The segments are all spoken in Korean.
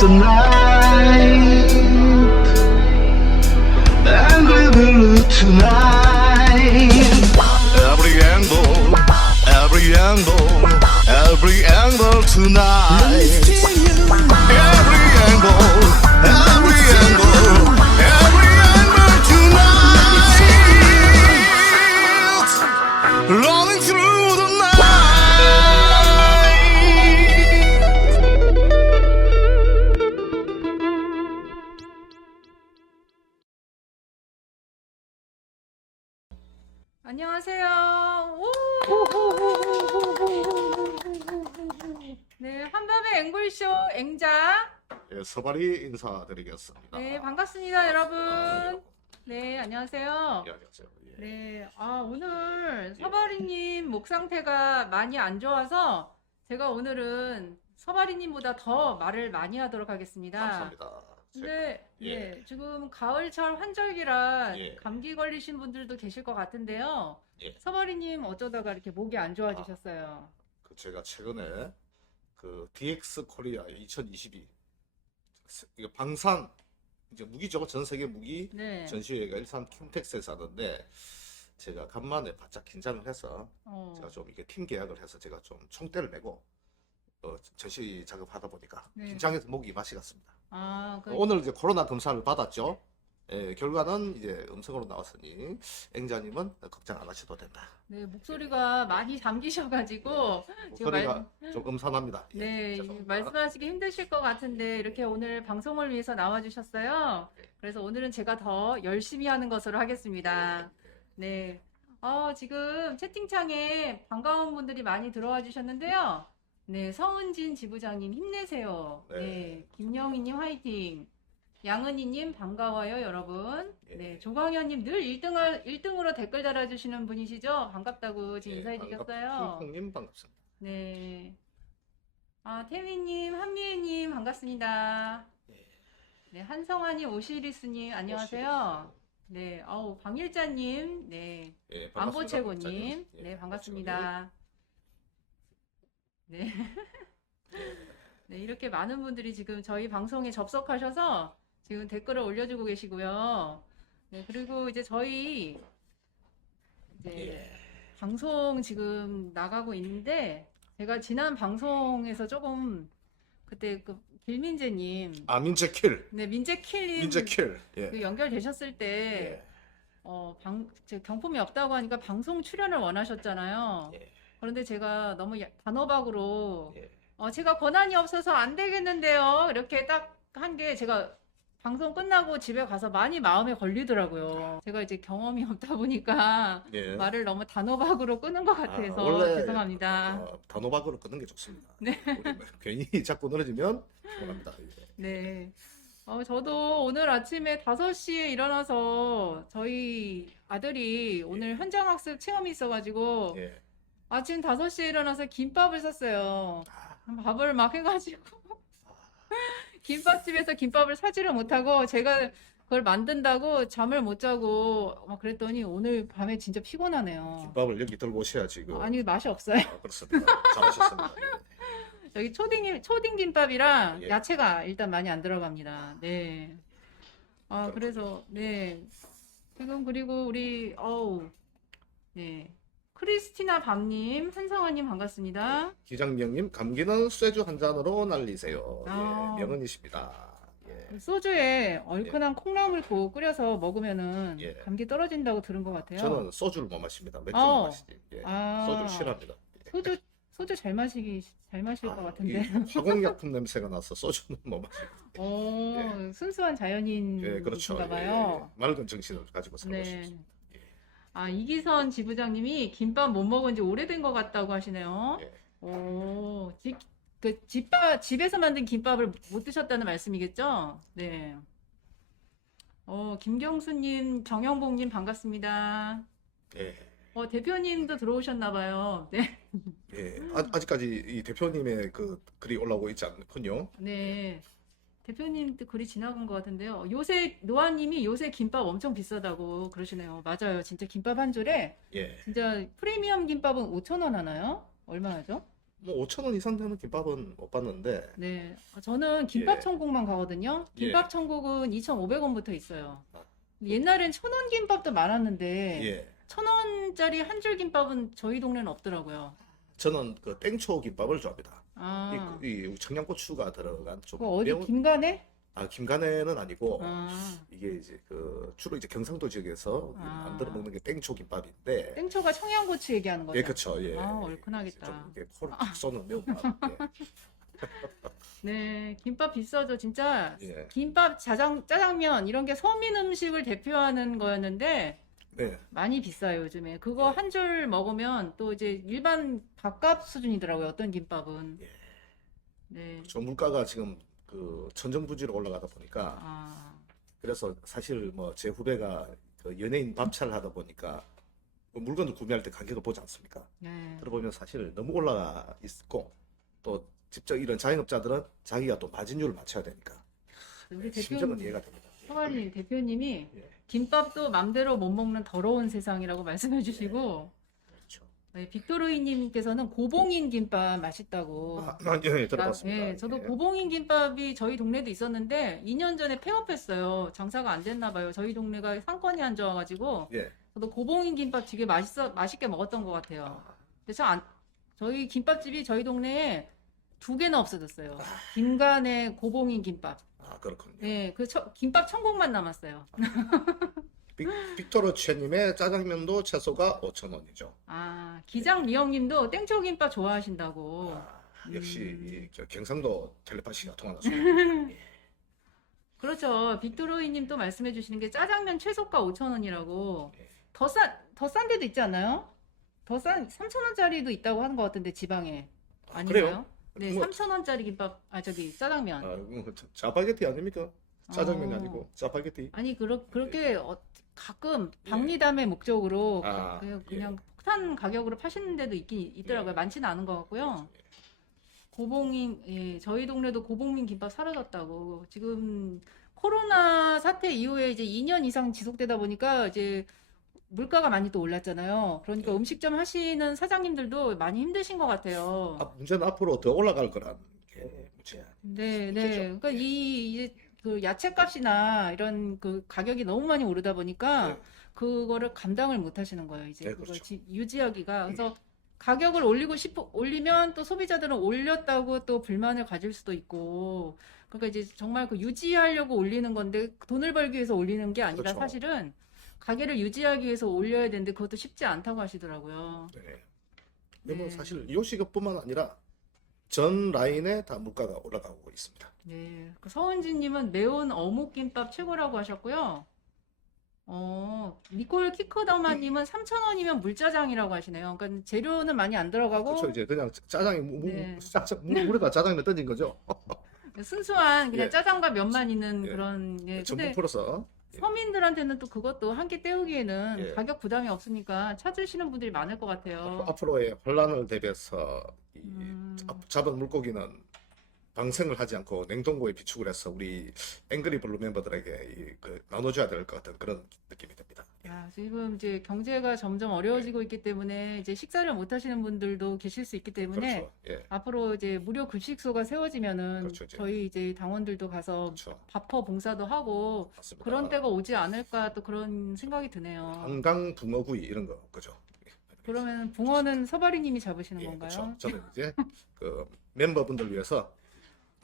the night and we will live tonight. Every angle tonight. Every angle tonight. Rolling through the night. 안녕하세요. 오! 네, 한밤의 앵글쇼 앵자. 예, 서발이 인사드리겠습니다. 네, 반갑습니다, 여러분. 네, 안녕하세요. 예, 안녕하세요. 예. 네, 오늘 서바리님 목 상태가 많이 안 좋아서 제가 오늘은 서바리님보다 더 말을 많이 하도록 하겠습니다. 감사합니다. 근데 예. 지금 가을철 환절기라 예. 감기 걸리신 분들도 계실 것 같은데요. 예. 서바리님 어쩌다가 이렇게 목이 안 좋아지셨어요? 그 제가 최근에 그 DX 코리아 2022 이거 방산 이제 무기죠. 전 세계 무기 네. 전시회가 일산 킨텍스에서 하는데 제가 간만에 바짝 긴장을 해서 제가 좀 이게 팀 계약을 해서 제가 좀 총대를 메고 전시 작업하다 보니까 네. 긴장해서 목이 맛이 갔습니다. 그 오늘 이제 코로나 검사를 받았죠. 예, 결과는 이제 음성으로 나왔으니 앵자님은 걱정 안 하셔도 된다. 네, 목소리가 많이 잠기셔가지고 지금 목소리가 좀 음산합니다. 예, 네, 죄송합니다. 말씀하시기 힘드실 것 같은데 이렇게 오늘 방송을 위해서 나와주셨어요. 그래서 오늘은 제가 더 열심히 하는 것으로 하겠습니다. 네, 지금 채팅창에 반가운 분들이 많이 들어와 주셨는데요. 네, 서은진 지부장님 힘내세요. 네. 네, 김영희님 화이팅. 양은희님 반가워요, 여러분. 예. 네, 조광현님 늘 1등으로 댓글 달아주시는 분이시죠? 반갑다고 지금 인사해 주셨어요. 핑퐁님 반갑습니다. 네. 태미님, 한미애님 반갑습니다. 네, 한성환님, 오시리스님 안녕하세요. 네, 방일자님, 네, 예, 반갑습니다. 안보채고님, 예, 네, 반갑습니다. 네. 네, 이렇게 많은 분들이 지금 저희 방송에 접속하셔서 지금 댓글을 올려주고 계시고요. 네, 그리고 이제 저희 이제 예. 방송 지금 나가고 있는데 제가 지난 방송에서 조금 그때 그 길민재님, 민재킬, 네, 민재킬님 민재킬. 예. 그 연결되셨을 때 예. 경품이 없다고 하니까 방송 출연을 원하셨잖아요. 예. 그런데 제가 너무 단호박으로 예. 제가 권한이 없어서 안 되겠는데요. 이렇게 딱 한 게 제가 방송 끝나고 집에 가서 많이 마음에 걸리더라고요. 제가 이제 경험이 없다 보니까 예. 말을 너무 단호박으로 끄는 것 같아서 원래 죄송합니다. 단호박으로 끄는 게 좋습니다. 네. 우리 뭐 괜히 자꾸 늘어지면 피곤합니다. 예. 네. 저도 오늘 아침에 5시에 일어나서 저희 아들이 오늘 현장학습 체험이 있어가지고 예. 아침 5시에 일어나서 김밥을 샀어요. 밥을 막 해가지고 김밥집에서 김밥을 사지를 못하고 제가 그걸 만든다고 잠을 못 자고 막 그랬더니 오늘 밤에 진짜 피곤하네요. 김밥을 여기 들고 오셔야지. 아니 맛이 없어요. 그렇습니다. 잘하셨습니다. 여기 초딩 김밥이랑 예. 야채가 일단 많이 안 들어갑니다. 네. 그래서 네. 지금 그리고 우리 네. 크리스티나 밤님, 한성환님 반갑습니다. 기장명님 감기는 쇠주 한 잔으로 날리세요. 예, 명언이십니다. 예. 소주에 얼큰한 콩나물 고 끓여서 먹으면은 예. 감기 떨어진다고 들은 것 같아요. 저는 소주를 못 마십니다. 맥주 어. 마시지. 예. 아. 소주를 싫어합니다. 예. 소주 잘 마실 것 이 같은데. 화공약품 냄새가 나서 소주는 못 마십니다. 순수한 자연인이신가 예, 그렇죠. 봐요. 예, 맑은 정신을 가지고 살고 네. 있습니다. 이기선 지부장님이 김밥 못 먹은 지 오래된 것 같다고 하시네요. 예. 집에서 만든 김밥을 못 드셨다는 말씀이겠죠? 네. 김경수님, 정영복님 반갑습니다. 예. 대표님도 들어오셨나 봐요. 네. 예. 아직까지 이 대표님의 그 글이 올라오고 있지 않군요. 네. 대표님도 글이 지나간 것 같은데요. 노아님이 요새 김밥 엄청 비싸다고 그러시네요. 맞아요. 진짜 김밥 한 줄에 예. 진짜 프리미엄 김밥은 5,000원 하나요? 얼마 하죠? 뭐 5천 원 이상 되는 김밥은 못 봤는데 네. 저는 김밥 예. 천국만 가거든요. 예. 김밥 천국은 2,500원부터 있어요. 아. 옛날엔 1,000원 김밥도 많았는데 예. 1,000원짜리 한 줄 김밥은 저희 동네는 없더라고요. 저는 그 땡초 김밥을 좋아합니다. 아, 이 청양고추가 들어간 좀 그거 어디 매운 김간에? 김간에는 아니고 아, 이게 이제 그 주로 이제 경상도 지역에서 아. 만들어 먹는 게 땡초 김밥인데 땡초가 청양고추 얘기하는 거죠? 예, 그렇죠. 예. 아, 얼큰하겠다. 좀 이게 코를 탁 쏘는 매운맛. 네, 김밥 비싸죠, 진짜. 예. 김밥, 짜장면 이런 게 서민 음식을 대표하는 거였는데 네. 많이 비싸요, 요즘에. 그거 예. 한 줄 먹으면 또 이제 일반 밥값 수준이더라고요, 어떤 김밥은. 예. 네. 저 물가가 지금 그 천정부지로 올라가다 보니까 아, 그래서 사실 뭐 제 후배가 그 연예인 밥차를 하다 보니까 뭐 물건을 구매할 때 가격을 보지 않습니까? 네. 들어보면 사실 너무 올라가 있고 또 직접 이런 자영업자들은 자기가 또 마진율을 맞춰야 되니까 우리 심정은 대표, 이해가 됩니다. 서관님 대표님이 예. 김밥도 맘대로 못 먹는 더러운 세상이라고 말씀해 주시고, 그렇죠. 네, 빅토르이님께서는 고봉인 김밥 맛있다고. 예, 들어봤습니다. 예, 저도 예. 고봉인 김밥이 저희 동네도 있었는데 2년 전에 폐업했어요. 장사가 안 됐나 봐요. 저희 동네가 상권이 안 좋아가지고 예. 저도 고봉인 김밥 되게 맛있게 먹었던 것 같아요. 아, 그래서 저희 김밥집이 저희 동네에 2개나 없어졌어요. 아. 김간의 고봉인 김밥. 그렇군요. 예, 김밥 천국만 남았어요. 빅토르 최님의 짜장면도 채소가 5,000원이죠. 아, 기장 리영님도 땡초 김밥 좋아하신다고. 역시 음. 이 경상도 텔레파시가 통하는 소리. 그렇죠. 빅토르이님 또 말씀해 주시는 게 짜장면 최소가 5,000원이라고. 예. 더 싼 데도 있지 않나요? 더 싼 3,000원짜리도 있다고 하는 것 같은데 지방에. 그래요? 아닌가요? 네, 뭐, 3,000원짜리 김밥, 짜장면. 짜파게티 아닙니까? 짜장면이 어. 아니고 짜파게티. 아니, 그렇게 가끔 박리담의 목적으로 아, 그냥 폭탄 가격으로 파시는 데도 있더라고요. 예. 많지는 않은 것 같고요. 고봉인, 예, 저희 동네도 고봉민 김밥 사라졌다고. 지금 코로나 사태 이후에 이제 2년 이상 지속되다 보니까 이제 물가가 많이 또 올랐잖아요. 그러니까 예. 음식점 하시는 사장님들도 많이 힘드신 것 같아요. 문제는 앞으로 더 올라갈 거란 게 문제야. 네, 네. 문제죠. 그러니까 이제 그 야채 값이나 이런 그 가격이 너무 많이 오르다 보니까 예. 그거를 감당을 못 하시는 거예요. 이제 네, 그걸 그렇죠. 유지하기가. 그래서 가격을 올리면 또 소비자들은 올렸다고 또 불만을 가질 수도 있고. 그러니까 이제 정말 그 유지하려고 올리는 건데 돈을 벌기 위해서 올리는 게 아니라 그렇죠. 사실은 가게를 유지하기 위해서 올려야 되는데 그것도 쉽지 않다고 하시더라고요. 네. 근데 뭐 네. 사실 요식업뿐만 아니라 전 라인에 다 물가가 올라가고 있습니다. 네. 그 서은지님은 매운 어묵김밥 최고라고 하셨고요. 니콜 키크더마님은 3,000원이면 물짜장이라고 하시네요. 그러니까 재료는 많이 안 들어가고 그렇죠. 이제 그냥 짜장이 네. 물에다 짜장면 던진 거죠. 순수한 그냥 예. 짜장과 면만 있는 예. 그런. 예. 전분 근데 풀어서. 예. 서민들한테는 또 그것도 한 끼 때우기에는 예. 가격 부담이 없으니까 찾으시는 분들이 많을 것 같아요. 앞으로의 혼란을 대비해서 음. 잡은 물고기는 방생을 하지 않고 냉동고에 비축을 해서 우리 앵그리 블루 멤버들에게 나눠줘야 될 것 같은 그런 느낌이 듭니다. 지금 이제 경제가 점점 어려워지고 있기 때문에 이제 식사를 못 하시는 분들도 계실 수 있기 때문에 그렇죠. 예. 앞으로 이제 무료 급식소가 세워지면은 그렇죠, 이제. 저희 이제 당원들도 가서 그렇죠. 밥퍼 봉사도 하고 맞습니다. 그런 때가 오지 않을까 또 그런 생각이 드네요. 한강 붕어구이 이런 거 그죠? 그러면 붕어는 서바리님이 잡으시는 예, 건가요? 그렇죠. 저는 이제 그 멤버분들 위해서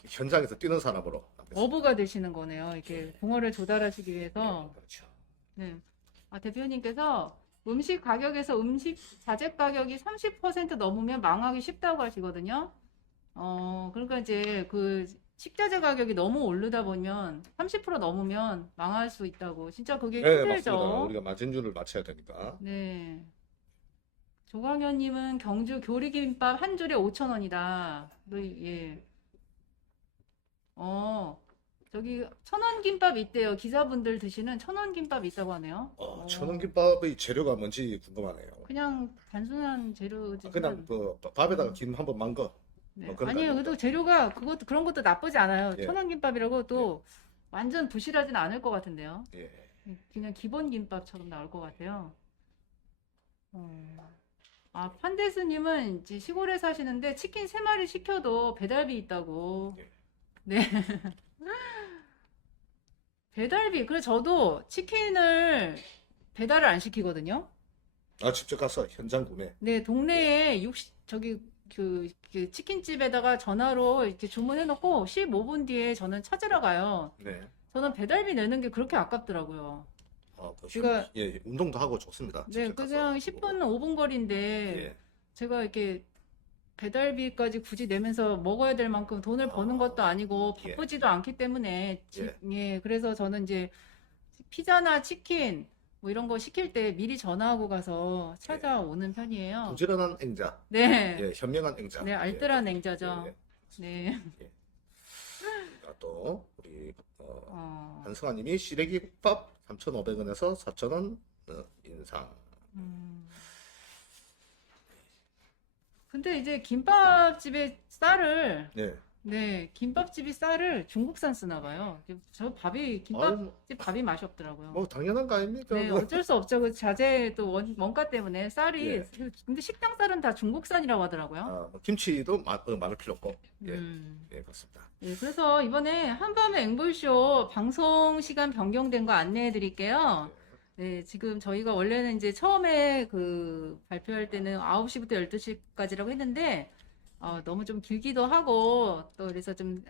현장에서 뛰는 사람으로 남겠습니다. 어부가 되시는 거네요. 이렇게 붕어를 조달하시기 위해서. 그렇죠. 네. 대표님께서 음식 가격에서 음식 자재 가격이 30% 넘으면 망하기 쉽다고 하시거든요. 그러니까 이제 그 식자재 가격이 너무 오르다 보면 30% 넘으면 망할 수 있다고. 진짜 그게 네, 힘들죠. 맞습니다. 우리가 마진율을 맞춰야 되니까. 네. 조광현님은 경주 교리김밥 한 줄에 5,000원이다. 예. 저기 1,000원 김밥 있대요. 기사분들 드시는 1,000원 김밥 있다고 하네요. 천원김밥의 재료가 뭔지 궁금하네요. 그냥 단순한 재료지만. 그냥 그 밥에다가 김 한번 만 거. 네. 그런 거 아니에요. 아닙니까? 그래도 재료가 그런 것도 나쁘지 않아요. 예. 1,000원 김밥이라고 또 완전 부실하진 않을 것 같은데요. 예. 그냥 기본 김밥처럼 나올 것 같아요. 아, 판데스님은 이제 시골에 사시는데 치킨 3마리 시켜도 배달비 있다고. 예. 네. 배달비. 그래, 저도 치킨을 배달을 안 시키거든요. 아, 직접 가서 현장 구매. 네, 동네에 저기, 그 치킨집에다가 전화로 이렇게 주문해놓고 15분 뒤에 저는 찾으러 가요. 네. 저는 배달비 내는 게 그렇게 아깝더라고요. 제가 예, 운동도 하고 좋습니다. 네, 직접 가서 그냥 10분, 5분 거리인데 예. 제가 이렇게 배달비까지 굳이 내면서 먹어야 될 만큼 돈을 버는 것도 아니고 예. 바쁘지도 않기 때문에 예. 예, 그래서 저는 이제 피자나 치킨 뭐 이런 거 시킬 때 미리 전화하고 가서 찾아오는 편이에요. 부지런한 앵자. 네. 예, 현명한 앵자. 네, 알뜰한 앵자죠. 예, 예. 네. 자, 또 우리 한승아님이 시래기 국밥 3,500원에서 4,000원 인상. 근데 이제 김밥집의 쌀을 네. 네, 김밥집이 쌀을 중국산 쓰나 봐요. 저 김밥집 밥이 맛이 없더라고요. 뭐 당연한 거 아닙니까? 네, 뭐. 어쩔 수 없죠. 그 자재 또 원가 때문에 쌀이 예. 근데 식당 쌀은 다 중국산이라고 하더라고요. 뭐 김치도 말할 필요 없고. 예. 예, 그렇습니다. 네, 그래서 이번에 한밤의 앵볼쇼 방송 시간 변경된 거 안내해 드릴게요. 네, 지금 저희가 원래는 이제 처음에 그 발표할 때는 9시부터 12시까지라고 했는데 너무 좀 길기도 하고 또 그래서 좀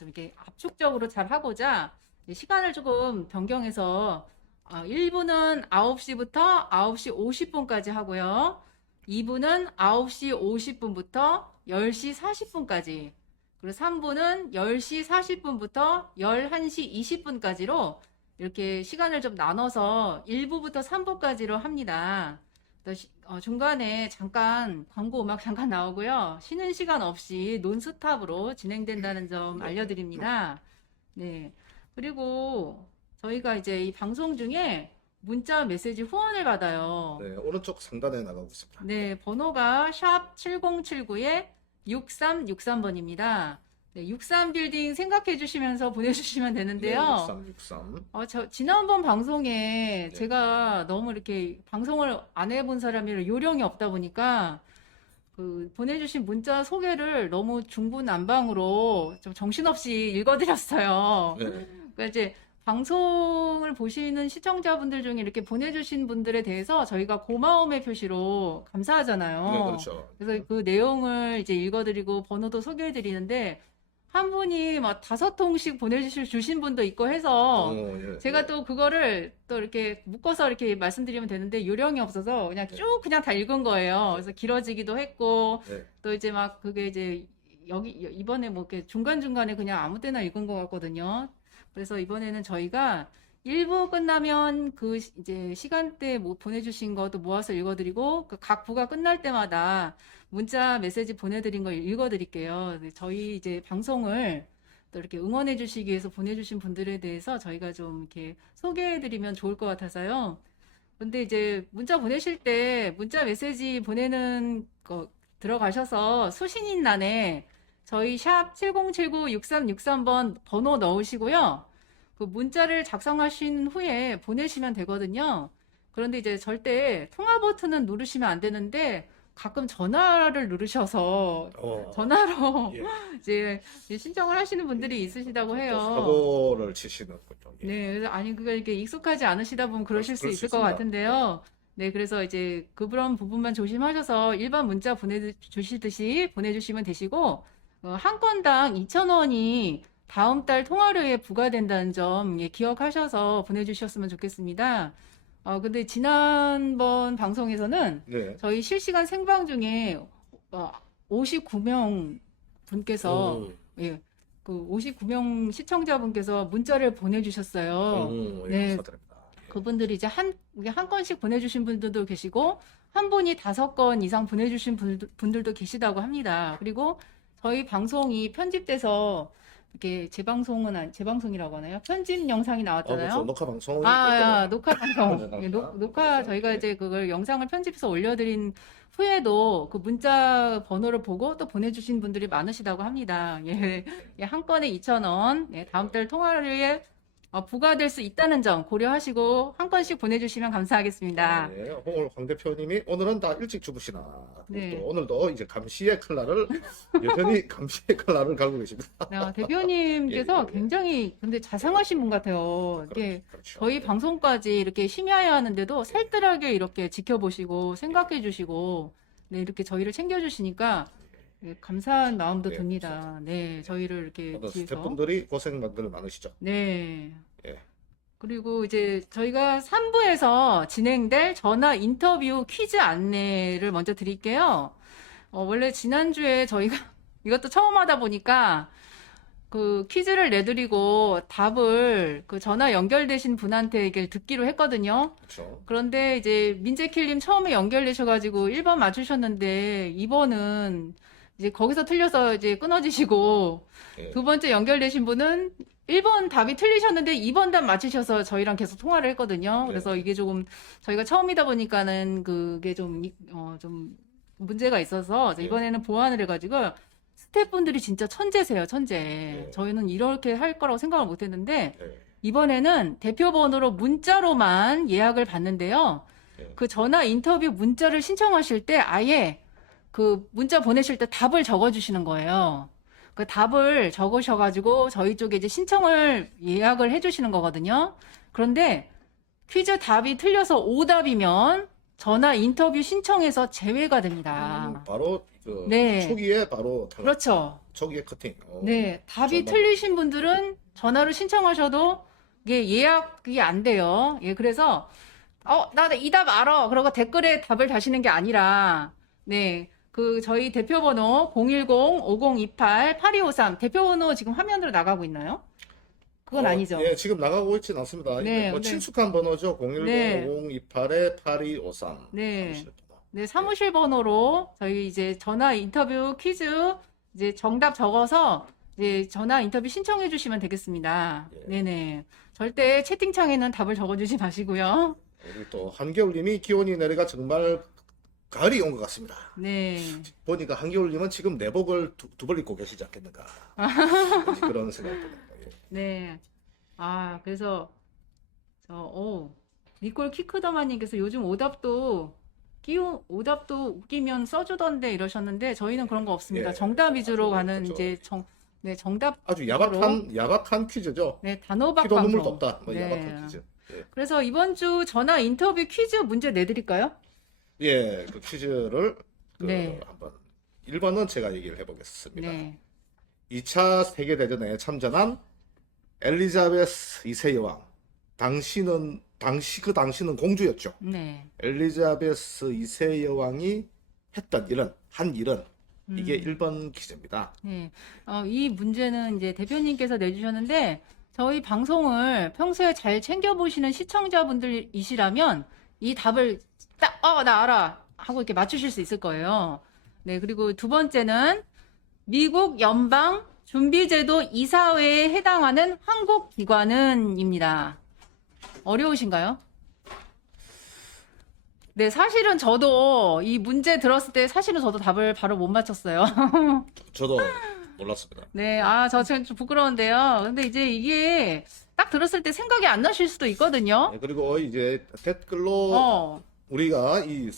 이렇게 압축적으로 잘 하고자 시간을 조금 변경해서 1부는 9시부터 9시 50분까지 하고요. 2부는 9시 50분부터 10시 40분까지 그리고 3부는 10시 40분부터 11시 20분까지로 이렇게 시간을 좀 나눠서 1부부터 3부까지로 합니다. 중간에 잠깐 광고 음악 잠깐 나오고요. 쉬는 시간 없이 논스톱으로 진행된다는 점 알려드립니다. 네. 그리고 저희가 이제 이 방송 중에 문자 메시지 후원을 받아요. 네, 오른쪽 상단에 나가고 있습니다. 네, 번호가 샵 7079에 6363번입니다. 네, 63빌딩 생각해 주시면서 보내주시면 되는데요. 네, 6363. 지난번 방송에 제가 너무 이렇게 방송을 안 해본 사람이라 요령이 없다 보니까 그 보내주신 문자 소개를 너무 중구난방으로 좀 정신없이 읽어드렸어요. 네. 그러니까 이제 방송을 보시는 시청자분들 중에 이렇게 보내주신 분들에 대해서 저희가 고마움의 표시로 감사하잖아요. 네, 그렇죠. 그래서 그 내용을 이제 읽어드리고 번호도 소개해드리는데 한 분이 막 5통씩 보내주신 분도 있고 해서 예, 제가 또 그거를 또 이렇게 묶어서 이렇게 말씀드리면 되는데 요령이 없어서 그냥 쭉 그냥 다 읽은 거예요. 그래서 길어지기도 했고 네. 또 이제 막 그게 이제 이번에 뭐 이렇게 중간중간에 그냥 아무 때나 읽은 것 같거든요. 그래서 이번에는 저희가 1부 끝나면 그 이제 시간대 뭐 보내주신 것도 모아서 읽어드리고 각 부가 끝날 때마다 문자 메시지 보내드린 거 읽어드릴게요. 저희 이제 방송을 또 이렇게 응원해 주시기 위해서 보내주신 분들에 대해서 저희가 좀 이렇게 소개해드리면 좋을 것 같아서요. 근데 이제 문자 보내실 때 문자 메시지 보내는 거 들어가셔서 수신인란에 저희 샵 7079-6363번 번호 넣으시고요. 그 문자를 작성하신 후에 보내시면 되거든요. 그런데 이제 절대 통화 버튼은 누르시면 안 되는데 가끔 전화를 누르셔서 전화로 이제 신청을 하시는 분들이 있으시다고 해요. 사고를 치시는군요. 예. 네, 그래서 아니 그게 이렇게 익숙하지 않으시다 보면 그러실 수 있을 것 같은데요. 네, 그래서 이제 그런 부분만 조심하셔서 일반 문자 보내주시듯이 보내주시면 되시고 한 건당 2,000원이 다음 달 통화료에 부과된다는 점 기억하셔서 보내주셨으면 좋겠습니다. 근데 지난번 방송에서는 네. 저희 실시간 생방 중에 59명 분께서 예, 그 59명 시청자분께서 문자를 보내주셨어요. 네, 감사드립니다. 그분들이 이제 한 건씩 보내주신 분들도 계시고 한 분이 5건 이상 보내주신 분들도 계시다고 합니다. 그리고 저희 방송이 편집돼서 이렇게 재방송이라고 하나요? 편집 영상이 나왔잖아요. 그렇죠. 녹화 방송. 녹화 방송. 예, 녹화 저희가 이제 그걸 영상을 편집해서 올려드린 후에도 그 문자 번호를 보고 또 보내주신 분들이 많으시다고 합니다. 예, 한 건에 2,000원. 예, 다음 달 통화료에 부과될 수 있다는 점 고려하시고 한 건씩 보내주시면 감사하겠습니다. 네, 오늘 황 대표님이 오늘은 다 일찍 주무시나. 네. 또 오늘도 이제 감시의 칼날을 여전히 감시의 칼날을 갈고 계십니다. 대표님께서 예, 예. 굉장히 근데 자상하신 분 같아요. 이게 그렇죠. 저희 방송까지 이렇게 심야에 하는데도 살뜰하게 이렇게 지켜보시고 생각해 주시고 네, 이렇게 저희를 챙겨주시니까 네, 감사한 마음도 네, 듭니다. 네, 저희를 이렇게 오늘 뒤에서. 스태프분들이 고생들 많으시죠. 네. 예. 그리고 이제 저희가 3부에서 진행될 전화 인터뷰 퀴즈 안내를 먼저 드릴게요. 원래 지난주에 저희가 이것도 처음 하다 보니까 그 퀴즈를 내드리고 답을 그 전화 연결되신 분한테 이게 듣기로 했거든요. 그렇죠. 그런데 이제 민재킬님 처음에 연결되셔가지고 1번 맞추셨는데 2번은 이제 거기서 틀려서 이제 끊어지시고 예. 두 번째 연결되신 분은 1번 답이 틀리셨는데 2번 답 맞히셔서 저희랑 계속 통화를 했거든요. 그래서 이게 조금 저희가 처음이다 보니까는 그게 좀 문제가 있어서 이번에는 보완을 해가지고 스태프분들이 진짜 천재세요, 천재. 저희는 이렇게 할 거라고 생각을 못 했는데 이번에는 대표 번호로 문자로만 예약을 받는데요. 그 전화 인터뷰 문자를 신청하실 때 아예 그 문자 보내실 때 답을 적어주시는 거예요. 그 답을 적으셔가지고 저희 쪽에 이제 신청을 예약을 해주시는 거거든요. 그런데 퀴즈 답이 틀려서 오답이면 전화 인터뷰 신청에서 제외가 됩니다. 바로 그 네. 초기에 바로 탈락. 그렇죠. 초기에 커팅. 네, 답이 정말. 틀리신 분들은 전화로 신청하셔도 이게 예약이 안 돼요. 예, 그래서 나 이 답 알아. 그러고 댓글에 답을 다시는 게 아니라 네. 그 저희 대표 번호 010-5028-8253 대표 번호 지금 화면으로 나가고 있나요? 그건 아니죠. 예, 지금 나가고 있진 않습니다. 네, 뭐 네. 친숙한 번호죠. 010-5028-8253. 네. 네, 사무실 번호로 저희 이제 전화 인터뷰 퀴즈 이제 정답 적어서 이제 전화 인터뷰 신청해 주시면 되겠습니다. 예. 네네. 절대 채팅창에는 답을 적어주지 마시고요. 우리 또 한겨울님이 기온이 내려가 정말 가을이 온 것 같습니다. 네. 보니까 한겨울님은 지금 내복을 두 벌 입고 계시지 않겠는가. 그런 생각이 듭니다. 예. 네. 그래서 니콜 키크더마님께서 요즘 오답도 웃기면 써주던데 이러셨는데 저희는 그런 거 없습니다. 예. 정답 위주로 가는 그렇죠. 이제 정답 아주 야박한 퀴즈죠. 네, 단호박 피도 눈물도 방송. 없다. 뭐 네. 야박한 퀴즈. 예. 그래서 이번 주 전화 인터뷰 퀴즈 문제 내드릴까요? 예, 그 퀴즈를 네. 한번 1번은 제가 얘기를 해보겠습니다. 네. 2차 세계대전에 참전한 엘리자베스 2세 여왕. 당시는 공주였죠. 네. 엘리자베스 2세 여왕이 한 일은 이게 1번 퀴즈입니다. 네. 이 문제는 이제 대표님께서 내주셨는데 저희 방송을 평소에 잘 챙겨보시는 시청자분들이시라면 이 답을 딱, 나 알아! 하고 이렇게 맞추실 수 있을 거예요. 네. 그리고 두 번째는 미국 연방 준비제도 이사회에 해당하는 한국 기관은입니다. 어려우신가요? 네, 사실은 저도 이 문제 들었을 때 사실은 저도 답을 바로 못 맞췄어요. 저도 몰랐습니다. 네, 저 지금 좀 부끄러운데요. 근데 이제 이게 딱 들었을 때 생각이 안 나실 수도 있거든요. 네, 그리고 이제 댓글로 우리가 이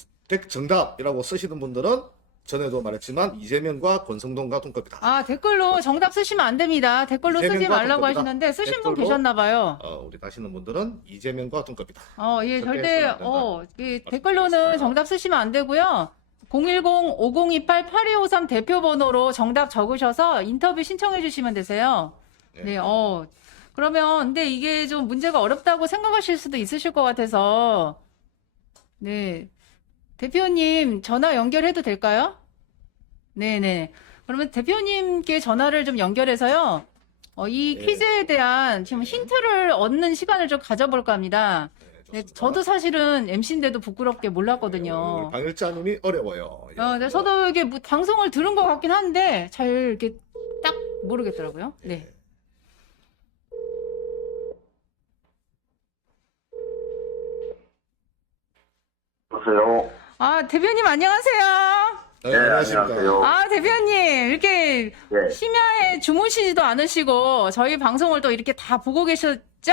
정답이라고 쓰시는 분들은 전에도 말했지만 이재명과 권성동과 동급이다. 댓글로 정답 쓰시면 안 됩니다. 댓글로 쓰지 이재명과 말라고 동급이다. 하시는데 쓰신 분 댓글로 계셨나 봐요. 우리 다시는 분들은 이재명과 동급이다. 예, 절대 절대, 쓰면 안 된다. 이 댓글로는 정답 쓰시면 안 되고요. 010-5028-8253 대표 번호로 정답 적으셔서 인터뷰 신청해 주시면 되세요. 네, 그러면, 근데 이게 좀 문제가 어렵다고 생각하실 수도 있으실 것 같아서, 네. 대표님, 전화 연결해도 될까요? 네네. 그러면 대표님께 전화를 좀 연결해서요. 이 네. 퀴즈에 대한 지금 힌트를 얻는 시간을 좀 가져볼까 합니다. 네, 저도 사실은 MC인데도 부끄럽게 몰랐거든요. 우리 방일자님이 어려워요. 네, 저도 이게 방송을 들은 것 같긴 한데 잘 이렇게 딱 모르겠더라고요. 네. 여보세요. 대표님 안녕하세요. 네, 안녕하십니까. 대표님 이렇게 네. 심야에 주무시지도 않으시고 저희 방송을 또 이렇게 다 보고 계시지 있죠?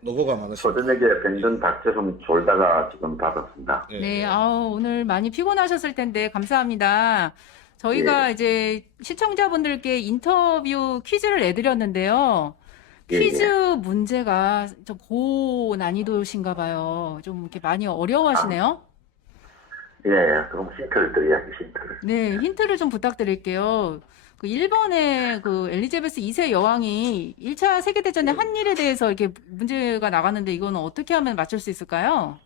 노고가 많으십니다. 저녁에 뱅전 닭처럼 졸다가 지금 받았습니다. 예, 네, 예. 오늘 많이 피곤하셨을 텐데 감사합니다. 저희가 이제 시청자분들께 인터뷰 퀴즈를 내드렸는데요. 예, 퀴즈 문제가 좀 고난이도신가 봐요. 좀 이렇게 많이 어려워하시네요. 예, 그럼 힌트를 드려야지, 힌트를. 네, 힌트를 좀 부탁드릴게요. 그 일본의 그 엘리자베스 2세 여왕이 1차 세계대전의 한일에 대해서 이렇게 문제가 나갔는데 이거는 어떻게 하면 맞출 수 있을까요?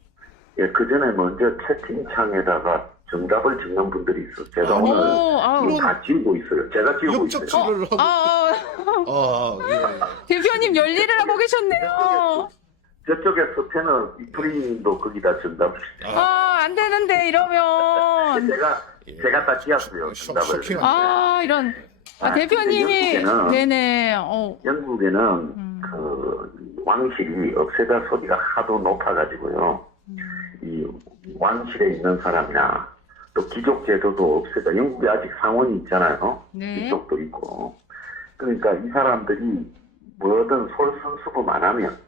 예, 그 전에 먼저 채팅창에다가 정답을 적는 분들이 있어. 제가 아니, 오늘 아, 지금 다 지우고 있어요. 제가 지우고 있어요. 역적지를 하고. 예. 대표님 열일을 하고 계셨네요. 저쪽에 서태는 이프리님도 거기다 정답을. 안 되는데 이러면. 제가 다 지었어요. 정답을. 쇼킹하네. 이런. 아, 대표님이 영국에는- 네네. 영국에는 그 왕실이 없애다 소리가 하도 높아가지고요. 이 왕실에 있는 사람이나 또 귀족 제도도 없애다. 영국에 아직 상원이 있잖아요. 네. 이쪽도 있고. 그러니까 이 사람들이 뭐든 솔선수범 안 하면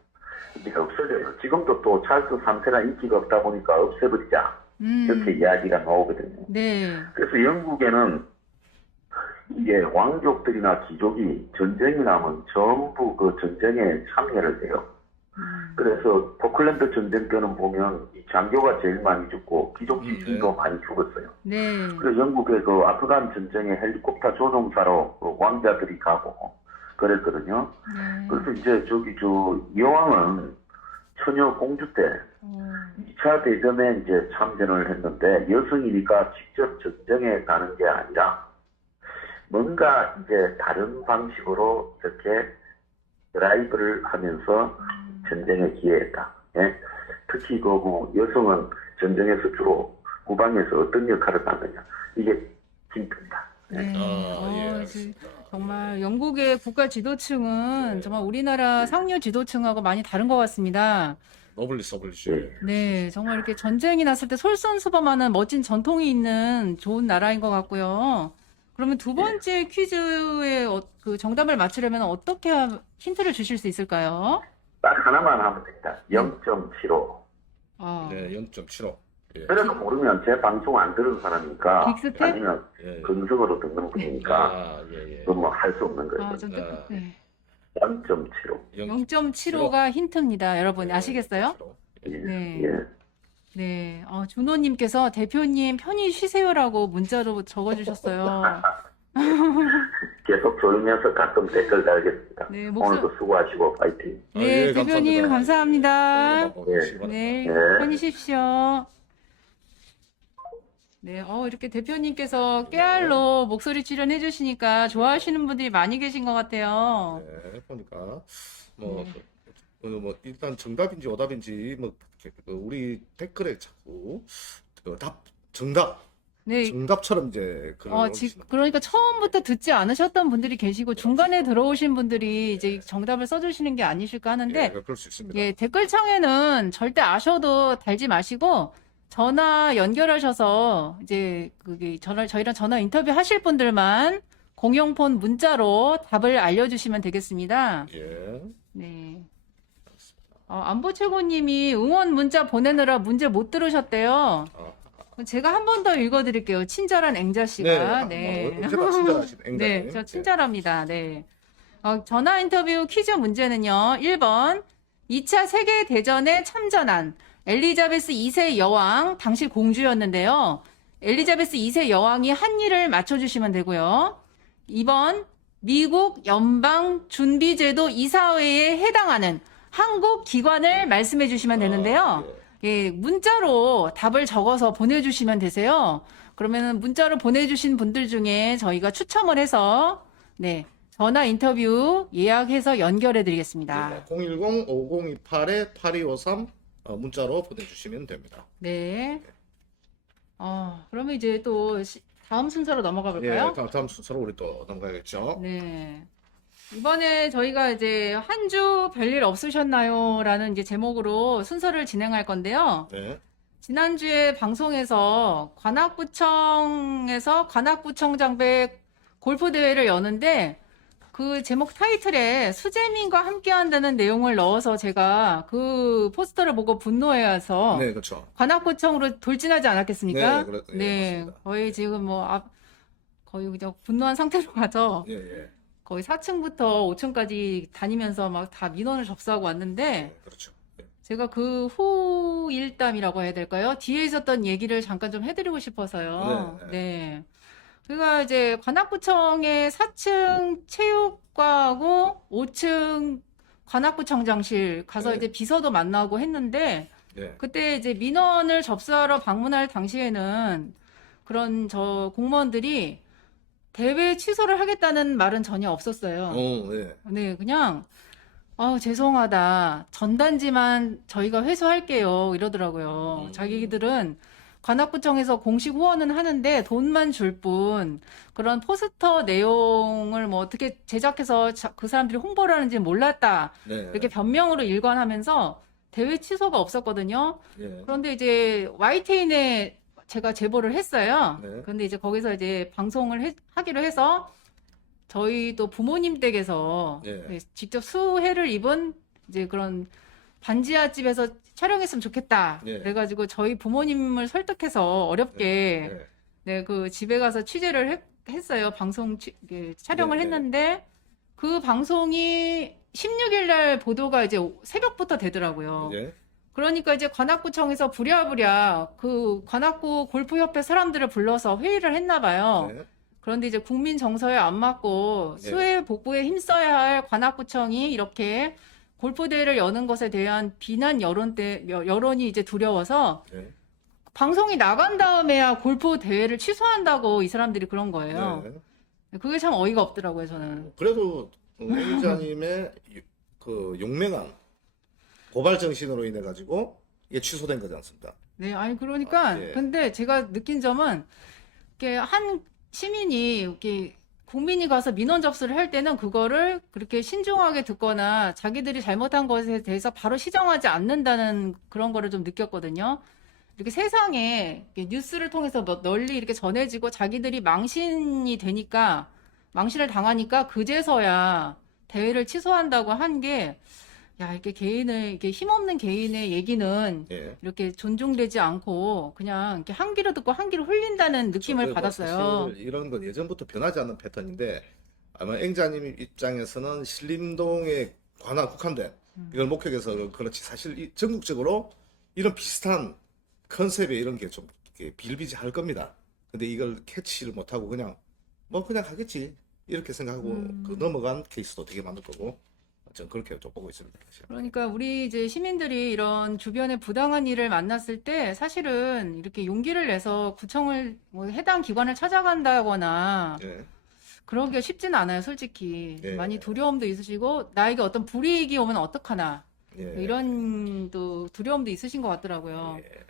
이게 없어져요. 지금도 또 찰스 3세가 인기가 없다 보니까 없애버리자. 이렇게 이야기가 나오거든요. 네. 그래서 영국에는 이게 왕족들이나 귀족이 전쟁이 나면 전부 그 전쟁에 참여를 해요. 그래서 포클랜드 전쟁 때는 보면 이 장교가 제일 많이 죽고 귀족 지신도 많이 죽었어요. 네. 그래서 영국의 그 아프간 전쟁에 헬리콥터 조종사로 그 왕자들이 가고 그랬거든요. 네. 그래서 이제 저 여왕은 처녀 공주 때 2차 대전에 이제 참전을 했는데 여성이니까 직접 전쟁에 가는 게 아니라 뭔가 이제 다른 방식으로 이렇게 드라이브를 하면서 전쟁에 기여했다. 예? 특히 그 여성은 전쟁에서 주로 후방에서 어떤 역할을 하느냐. 이게 힌트입니다. 네. 예, 그 알겠습니다. 정말 영국의 국가 지도층은 정말 우리나라 상류 지도층하고 많이 다른 것 같습니다. 노블리스. 네, 정말 이렇게 전쟁이 났을 때 솔선수범하는 멋진 전통이 있는 좋은 나라인 것 같고요. 그러면 두 번째 퀴즈의 그 정답을 맞추려면 어떻게 힌트를 주실 수 있을까요? 딱 하나만 하면 됩니다. 0.75. 네, 0.75. 예. 그래도 모르면 제 방송 안 들은 사람이니까 빅스텝? 아니면 예. 근성으로 듣는 분이니까 예. 그건 뭐 할 수 없는 거예요. 좀 뜻, 네. 0.75. 0.75가 힌트입니다. 여러분 아시겠어요? 예. 네. 예. 네. 준호님께서 대표님 편히 쉬세요라고 문자로 적어주셨어요. 계속 졸면서 가끔 댓글 달겠습니다. 네, 오늘도 수고하시고 파이팅. 네, 예, 대표님 감사합니다. 감사합니다. 네, 네. 편히 쉬십시오. 네, 이렇게 대표님께서 깨알로 목소리 출연해 주시니까 좋아하시는 분들이 많이 계신 것 같아요. 네, 보니까 일단 정답인지 오답인지 우리 댓글에 자꾸 정답 네, 정답처럼 이제 글을 올리시는 그러니까 처음부터 듣지 않으셨던 분들이 계시고 중간에 들어오신 분들이 이제 정답을 써주시는 게 아니실까 하는데, 예, 그럴 수 있습니다. 예, 댓글창에는 절대 아셔도 달지 마시고 전화 연결하셔서 이제 저희랑 전화 인터뷰 하실 분들만 공용폰 문자로 답을 알려주시면 되겠습니다. 예. 네. 안보최고님이 응원 문자 보내느라 문제 못 들으셨대요. 제가 한 번 더 읽어드릴게요. 친절한 앵자 씨가. 네. 언제나 친절하신 앵자님. 네, 저 친절합니다. 네. 전화 인터뷰 퀴즈 문제는요. 1번 2차 세계대전에 참전한 엘리자베스 2세 여왕, 당시 공주였는데요. 엘리자베스 2세 여왕이 한 일을 맞춰주시면 되고요. 2번 미국 연방준비제도 이사회에 해당하는 한국 기관을 말씀해 주시면 되는데요. 예, 문자로 답을 적어서 보내주시면 되세요. 그러면 문자로 보내주신 분들 중에 저희가 추첨을 해서 네, 전화 인터뷰 예약해서 연결해 드리겠습니다. 010-5028-8253 문자로 보내주시면 됩니다. 네. 그러면 이제 또 다음 순서로 넘어가 볼까요? 예, 다음 순서로 우리 또 넘어가야겠죠. 네. 이번에 저희가 이제 한 주 별일 없으셨나요? 라는 이제 제목으로 순서를 진행할 건데요. 네. 지난주에 방송에서 관악구청에서 관악구청장배 골프대회를 여는데 그 제목 타이틀에 수재민과 함께한다는 내용을 넣어서 제가 그 포스터를 보고 분노해서 네, 그렇죠. 관악구청으로 돌진하지 않았겠습니까? 네, 맞습니다. 거의 지금 뭐 거의 그냥 분노한 상태로 가서 예, 예. 거의 4층부터 5층까지 다니면서 막 다 민원을 접수하고 왔는데 네, 그렇죠. 예. 제가 그 후일담이라고 해야 될까요? 뒤에 있었던 얘기를 잠깐 좀 해드리고 싶어서요. 네, 네. 그러니까 이제 관악구청의 4층 체육과하고 5층 관악구청장실 가서 네. 이제 비서도 만나고 했는데 예. 그때 이제 민원을 접수하러 방문할 당시에는 그런 공무원들이 대회 취소를 하겠다는 말은 전혀 없었어요. 예. 네, 그냥 죄송하다. 전단지만 저희가 회수할게요. 이러더라고요. 자기들은 관악구청에서 공식 후원은 하는데 돈만 줄 뿐 그런 포스터 내용을 뭐 어떻게 제작해서 그 사람들이 홍보를 하는지 몰랐다. 네. 이렇게 변명으로 일관하면서 대회 취소가 없었거든요. 예. 그런데 이제 YTN에 제가 제보를 했어요. 네. 그런데 이제 거기서 이제 방송을 하기로 해서 저희 또 부모님 댁에서 예. 직접 수혜를 입은 이제 그런 반지하 집에서 촬영했으면 좋겠다. 예. 그래가지고 저희 부모님을 설득해서 어렵게 예. 네, 그 집에 가서 취재를 했어요. 촬영을 네, 네. 했는데 그 방송이 16일 날 보도가 이제 새벽부터 되더라고요. 예. 그러니까 이제 관악구청에서 부랴부랴 그 관악구 골프협회 사람들을 불러서 회의를 했나 봐요. 네. 그런데 이제 국민 정서에 안 맞고 네. 수해 복구에 힘써야 할 관악구청이 이렇게 골프 대회를 여는 것에 대한 비난 여론이 이제 두려워서 네. 방송이 나간 다음에야 골프 대회를 취소한다고 이 사람들이 그런 거예요. 네. 그게 참 어이가 없더라고요, 저는. 그래도 앵 기자님의 그 용맹한 고발 정신으로 인해 가지고 이게 취소된 거지 않습니까? 네, 아니 그러니까 예. 근데 제가 느낀 점은 이렇게 한 시민이 이렇게 국민이 가서 민원 접수를 할 때는 그거를 그렇게 신중하게 듣거나 자기들이 잘못한 것에 대해서 바로 시정하지 않는다는 그런 거를 좀 느꼈거든요. 이렇게 세상에 이렇게 뉴스를 통해서 널리 이렇게 전해지고 자기들이 망신이 되니까 망신을 당하니까 그제서야 대회를 취소한다고 한 게 야, 이렇게 힘없는 개인의 얘기는 예. 이렇게 존중되지 않고 그냥 이렇게 한 귀로 듣고 한 귀로 흘린다는 느낌을 받았어요. 사실 이런 건 예전부터 변하지 않는 패턴인데 아마 앵자님 입장에서는 신림동에 국한된 이걸 목격해서 그렇지 사실 전국적으로 이런 비슷한 컨셉의 이런 게 좀 비일비재할 겁니다. 근데 이걸 캐치를 못하고 그냥 하겠지 이렇게 생각하고 그 넘어간 케이스도 되게 많을 거고 전 그렇게 좀 보고 있습니다. 그러니까 우리 이제 시민들이 이런 주변에 부당한 일을 만났을 때 사실은 이렇게 용기를 내서 구청을 뭐 해당 기관을 찾아간다거나 예. 그러기가 쉽지는 않아요, 솔직히. 예. 많이 두려움도 있으시고 나에게 어떤 불이익이 오면 어떡하나 예. 이런 또 두려움도 있으신 것 같더라고요. 예.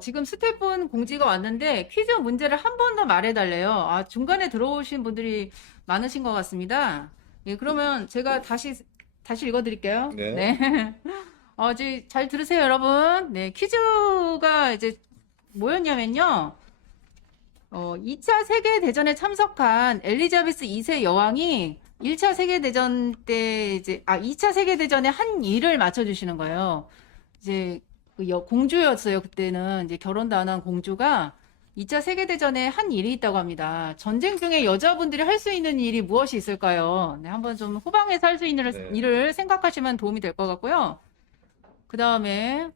지금 스태프분 공지가 왔는데 퀴즈 문제를 한 번 더 말해달래요. 중간에 들어오신 분들이 많으신 것 같습니다. 예, 그러면 제가 다시 읽어드릴게요. 네. 네. 이제 잘 들으세요, 여러분. 네, 퀴즈가 이제 뭐였냐면요. 2차 세계대전에 참석한 엘리자베스 2세 여왕이 1차 세계대전 때 2차 세계대전의 한 일을 맞춰주시는 거예요. 이제 공주였어요. 그때는 이제 결혼도 안 한 공주가 2차 세계대전에 한 일이 있다고 합니다. 전쟁 중에 여자분들이 할 수 있는 일이 무엇이 있을까요? 네, 한번 좀 후방에서 할 수 있는 네. 일을 생각하시면 도움이 될 것 같고요. 그 다음에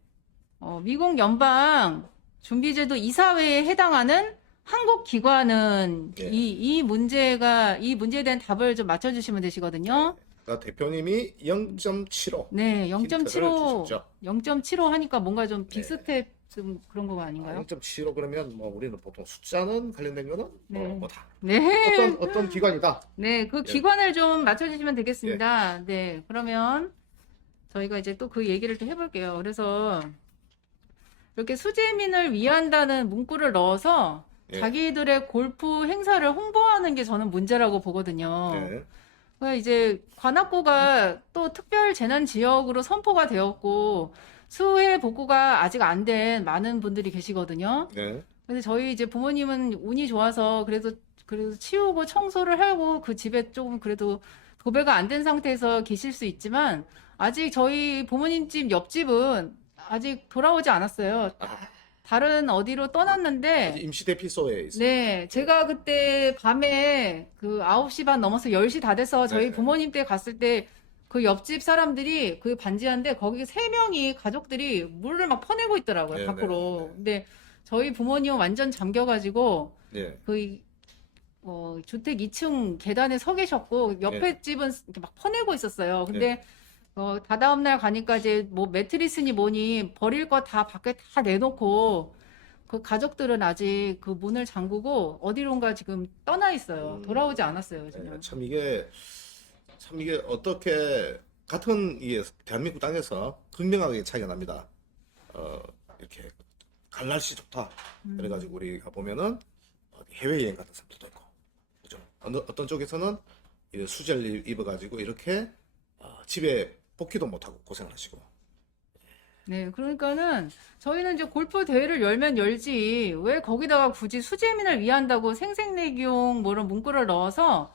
미국 연방 준비제도 이사회에 해당하는 한국 기관은 네. 이 문제에 대한 답을 좀 맞춰주시면 되시거든요. 그러니까 대표님이 0.75 네, 힌트를 0.75, 주셨죠. 0.75 하니까 뭔가 좀 빅스텝 좀 그런 거 아닌가요? 0.75 그러면 뭐 우리는 보통 숫자는 관련된 거는 네. 뭐다 네. 어떤 기관이다. 네, 그 예. 기관을 좀 맞춰주시면 되겠습니다. 네, 그러면 저희가 이제 또 그 얘기를 또 해볼게요. 그래서 이렇게 수재민을 위한다는 문구를 넣어서 예. 자기들의 골프 행사를 홍보하는 게 저는 문제라고 보거든요. 네. 그러니까 이제 관악구가 또 특별 재난 지역으로 선포가 되었고 수해 복구가 아직 안 된 많은 분들이 계시거든요. 네. 근데 저희 이제 부모님은 운이 좋아서 그래도 그래도 치우고 청소를 하고 그 집에 조금 그래도 도배가 안 된 상태에서 계실 수 있지만 아직 저희 부모님 집 옆집은 아직 돌아오지 않았어요. 다른 어디로 떠났는데 임시 대피소에 있어요. 네, 제가 그때 밤에 그 9시 반 넘어서 10시 다 돼서 저희 네. 부모님 댁 갔을 때 그 옆집 사람들이 그 반지하인데 거기 3명이 가족들이 물을 막 퍼내고 있더라고요, 네, 밖으로. 네, 네. 근데 저희 부모님은 완전 잠겨가지고 예. 그 주택 2층 계단에 서 계셨고 옆에 집은 이렇게 막 퍼내고 있었어요. 근데 다다음 날 가니까 이제 뭐 매트리스니 뭐니 버릴 거 다 밖에 다 내놓고 그 가족들은 아직 그 문을 잠그고 어디론가 지금 떠나 있어요. 돌아오지 않았어요, 지금. 예, 참 이게 어떻게 같은 이게 대한민국 땅에서 극명하게 차이가 납니다. 이렇게 갈 날씨 좋다. 그래가지고 우리가 보면은 해외여행 같은 사람들도 있고, 그죠? 어떤 쪽에서는 이 수제를 입어가지고 이렇게 집에 복귀도 못하고 고생을 하시고. 네, 그러니까는 저희는 이제 골프 대회를 열면 열지 왜 거기다가 굳이 수재민을 위한다고 생색내기용 뭐 이런 문구를 넣어서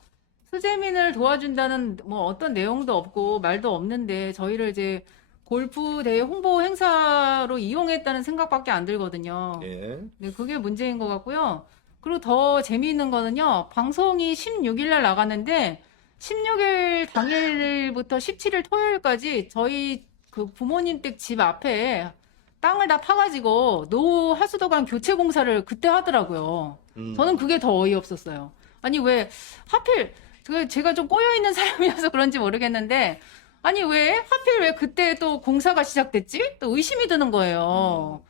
수재민을 도와준다는 뭐 어떤 내용도 없고 말도 없는데 저희를 이제 골프 대회 홍보 행사로 이용했다는 생각밖에 안 들거든요. 예. 네, 그게 문제인 것 같고요. 그리고 더 재미있는 거는요, 방송이 16일 날 나가는데 16일 당일부터 17일 토요일까지 저희 그 부모님 댁 집 앞에 땅을 다 파가지고 노후 하수도관 교체 공사를 그때 하더라고요. 저는 그게 더 어이없었어요. 아니 왜 하필 제가 좀 꼬여있는 사람이어서 그런지 모르겠는데 아니 왜 하필 왜 그때 또 공사가 시작됐지? 또 의심이 드는 거예요.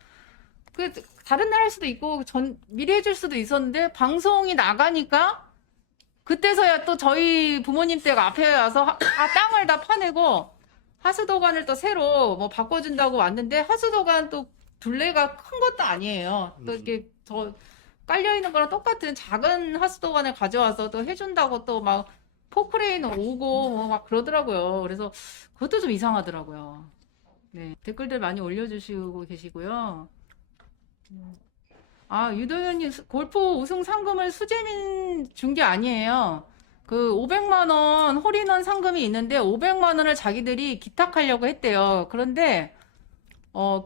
그 다른 날 할 수도 있고 미리 해줄 수도 있었는데 방송이 나가니까 그때서야 또 저희 부모님 댁 앞에 와서 땅을 다 파내고 하수도관을 또 새로 뭐 바꿔준다고 왔는데 하수도관 또 둘레가 큰 것도 아니에요. 또 이렇게 저 깔려 있는 거랑 똑같은 작은 하수도관을 가져와서 또 해준다고 또 막 포크레인 오고 뭐 막 그러더라고요. 그래서 그것도 좀 이상하더라고요. 네, 댓글들 많이 올려주시고 계시고요. 유도현님 골프 우승 상금을 수재민 준 게 아니에요. 그 500만 원 홀인원 상금이 있는데 500만 원을 자기들이 기탁하려고 했대요. 그런데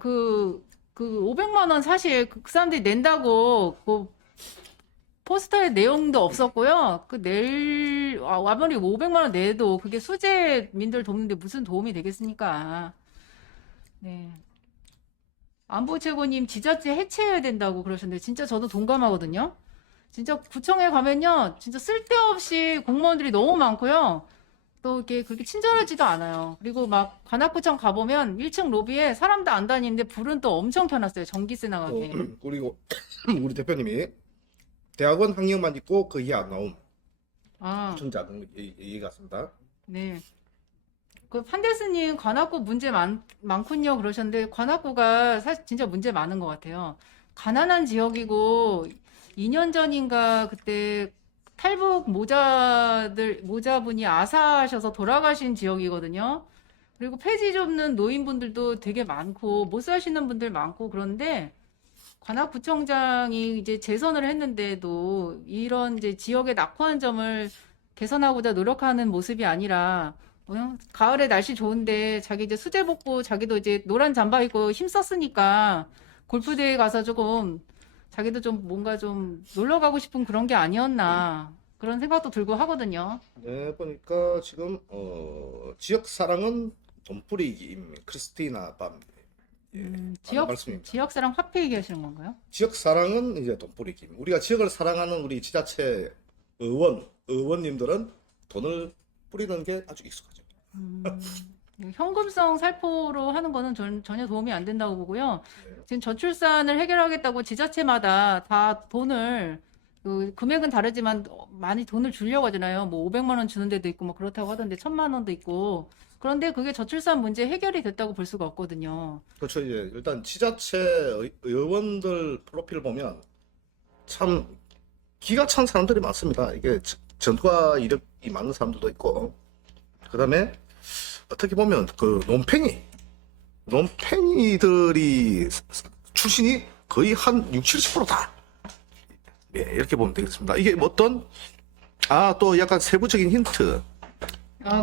그 500만 원 사실 그 사람들이 낸다고 그 포스터에 내용도 없었고요. 아무리 500만 원 내도 그게 수재민들 돕는데 무슨 도움이 되겠습니까? 네. 안보최고님 지자체 해체해야 된다고 그러셨는데 진짜 저도 동감하거든요. 진짜 구청에 가면요, 진짜 쓸데없이 공무원들이 너무 많고요. 또 이렇게 그렇게 친절하지도 않아요. 그리고 막 관악구청 가보면 1층 로비에 사람도 안 다니는데 불은 또 엄청 켜놨어요. 전기세 나가게. 그리고 우리 대표님이 대학원 학력만 있고 그 이해 안 나옴. 좀 작은 얘기 같습니다. 네. 그 판데스님 관악구 문제 많군요 그러셨는데 관악구가 사실 진짜 문제 많은 것 같아요. 가난한 지역이고 2년 전인가 그때 탈북 모자분이 아사하셔서 돌아가신 지역이거든요. 그리고 폐지 줍는 노인분들도 되게 많고 못 사시는 분들 많고 그런데 관악구청장이 이제 재선을 했는데도 이런 이제 지역의 낙후한 점을 개선하고자 노력하는 모습이 아니라 가을에 날씨 좋은데 자기 이제 수제 벗고 자기도 이제 노란 잠바 입고 힘썼으니까 골프대회 가서 조금 자기도 좀 뭔가 좀 놀러 가고 싶은 그런 게 아니었나 그런 생각도 들고 하거든요. 네, 보니까 지금 지역 사랑은 돈뿌리기임 크리스티나 밤. 예, 말씀입니다. 지역사랑 화폐 얘기하시는 건가요? 지역 사랑은 이제 돈뿌리기. 우리가 지역을 사랑하는 우리 지자체 의원님들은 돈을 뿌리는 게 아주 익숙하죠. 현금성 살포로 하는 거는 전혀 도움이 안 된다고 보고요. 지금 저출산을 해결하겠다고 지자체마다 다 돈을 금액은 다르지만 많이 돈을 주려고 하잖아요. 뭐 500만 원 주는 데도 있고 뭐 그렇다고 하던데 1000만 원도 있고. 그런데 그게 저출산 문제 해결이 됐다고 볼 수가 없거든요. 그렇죠. 이제 일단 지자체 의원들 프로필 보면 참 기가 찬 사람들이 많습니다. 이게 전과 이력이 많은 사람들도 있고, 그다음에 어떻게 보면 그 논팽이들이 출신이 거의 한 60, 70% 다 예, 이렇게 보면 되겠습니다. 이게 뭐 어떤 또 약간 세부적인 힌트.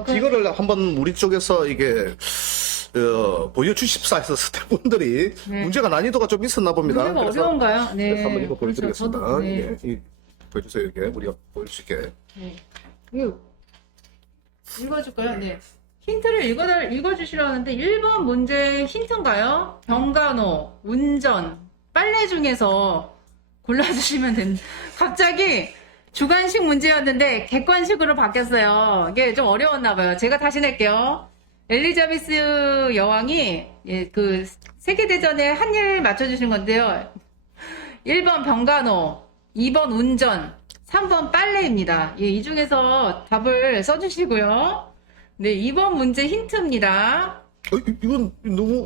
이거를 한번 우리 쪽에서 이게 보여주십사 해서 스태프분들이 네. 문제가 난이도가 좀 있었나 봅니다. 문제가 그래서 어려운가요? 네. 그래서 한번 이거 보여드리겠습니다. 그렇죠. 저도, 네. 예, 보여주세요. 이게 우리가 보일 수 있게. 네. 이거 읽어줄까요? 네. 힌트를 읽어주시라는데 1번 문제 힌트인가요? 병간호, 운전, 빨래 중에서 골라주시면 됩니다. 갑자기 주관식 문제였는데 객관식으로 바뀌었어요. 이게 좀 어려웠나 봐요. 제가 다시 낼게요. 엘리자베스 여왕이 그 세계대전에 한 일 맞춰주신 건데요. 1번 병간호, 2번 운전, 3번 빨래입니다. 예, 이 중에서 답을 써주시고요. 네, 2번 문제 힌트입니다. 이건 너무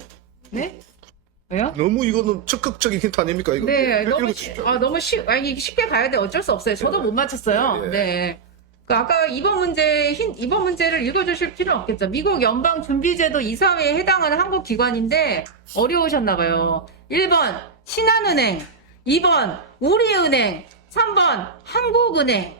네? 왜요? 너무 이거는 적극적인 힌트 아닙니까? 이거 네, 읽어주십시오. 너무 쉽게 가야 돼. 어쩔 수 없어요. 저도 못 맞췄어요. 예. 네. 그 아까 2번 문제를 읽어주실 필요는 없겠죠. 미국 연방준비제도 이사회에 해당하는 한국 기관인데 어려우셨나봐요. 1번 신한은행, 2번 우리은행, 3번 한국은행.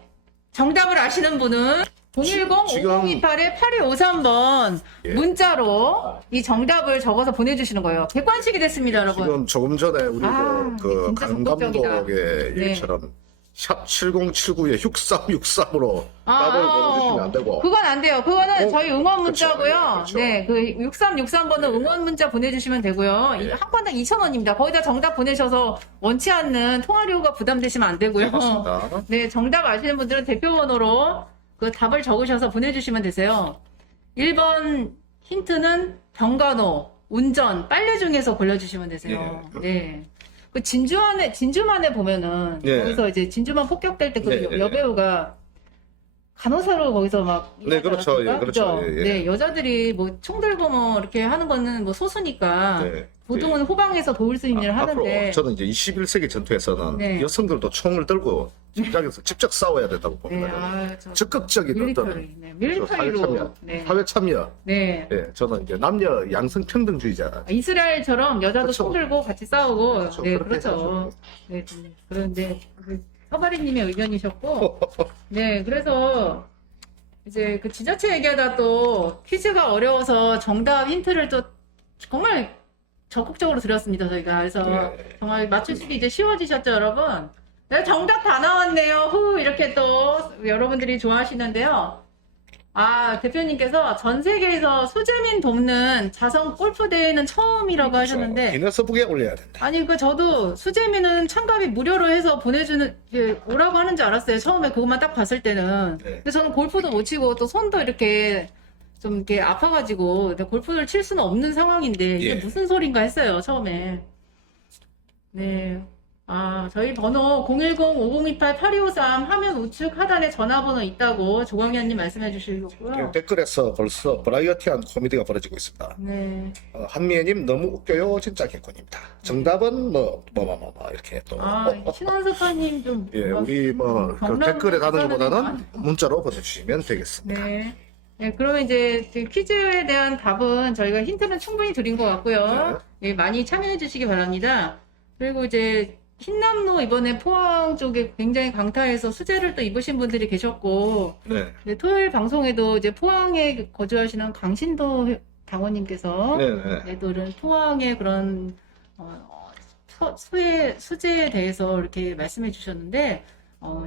정답을 아시는 분은 010-5028-8253번 예. 문자로 이 정답을 적어서 보내주시는 거예요. 객관식이 됐습니다, 여러분. 지금 조금 전에 우리 그 진짜 적극적이다. 강감독의 네. 일처럼 샵 7079에 6363으로 답을 보내주시면 안 되고 그건 안 돼요. 그거는 저희 응원 그렇죠. 문자고요. 그렇죠. 네, 그 6363번은 응원 문자 보내주시면 되고요. 네. 한 건당 2,000원입니다. 거기다 정답 보내셔서 원치 않는 통화료가 부담되시면 안 되고요. 맞습니다. 네, 정답 아시는 분들은 대표번호로 그 답을 적으셔서 보내주시면 되세요. 1번 힌트는 병간호, 운전, 빨래 중에서 골라주시면 되세요. 네. 그 진주만에 보면은 예. 거기서 이제 진주만 폭격될 때 그 네, 네. 여배우가 간호사로 거기서 막 네, 그렇죠. 일하지 않았을까? 예, 그렇죠. 예, 예. 네, 여자들이 뭐 총 들고 뭐 이렇게 하는 거는 뭐 소수니까 네. 보통은 호방에서 도울 수 있는 일을 앞으로 하는데 저는 이제 21세기 전투에서는 네. 여성들도 총을 들고 직장에서 직접 싸워야 된다고 네, 봅니다. 저 적극적인 밀리터리, 어떤 네, 사회 밀리터리로 참여, 네. 사회 참여. 네. 예, 저는 이제 남녀 양성 평등주의자. 이스라엘처럼 여자도 그렇죠. 총 들고 같이 싸우고 그렇죠. 네, 그렇게 그렇죠. 해야죠. 네, 그런데 서바리님의 의견이셨고 네, 그래서 이제 그 지자체 얘기하다 또 퀴즈가 어려워서 정답 힌트를 또 정말 적극적으로 드렸습니다, 저희가. 그래서 네. 정말 맞추시기 이제 쉬워지셨죠, 여러분? 네, 정답 다 나왔네요. 후, 이렇게 또 여러분들이 좋아하시는데요. 대표님께서 전 세계에서 수재민 돕는 자선 골프 대회는 처음이라고 하셨는데, 기네스북에 올려야 된다. 아니, 저도 수재민은 참가비 무료로 해서 오라고 하는 줄 알았어요. 처음에 그것만 딱 봤을 때는. 네. 근데 저는 골프도 못 치고 또 손도 이렇게 좀 이렇게 아파가지고 골프를 칠 수는 없는 상황인데 이게 예. 무슨 소린가 했어요, 처음에. 네. 저희 번호 010-5028-8253 화면 우측 하단에 전화번호 있다고 조광현님 말씀해 주시고요. 댓글에서 벌써 버라이어티한 코미디가 벌어지고 있습니다. 네. 한미애님 너무 웃겨요. 진짜 개콘입니다. 정답은 뭐 이렇게 또. 신원석화님 좀. 예, 우리 그 댓글에 다는 것보다는 문자로 보내주시면 되겠습니다. 네. 네, 그러면 이제 퀴즈에 대한 답은 저희가 힌트는 충분히 드린 것 같고요. 네, 많이 참여해 주시기 바랍니다. 그리고 이제 흰남노 이번에 포항 쪽에 굉장히 강타해서 수재를 또 입으신 분들이 계셨고, 네. 네, 토요일 방송에도 이제 포항에 거주하시는 강신도 당원님께서 네, 또 이런 포항의 그런 수재에 대해서 이렇게 말씀해 주셨는데,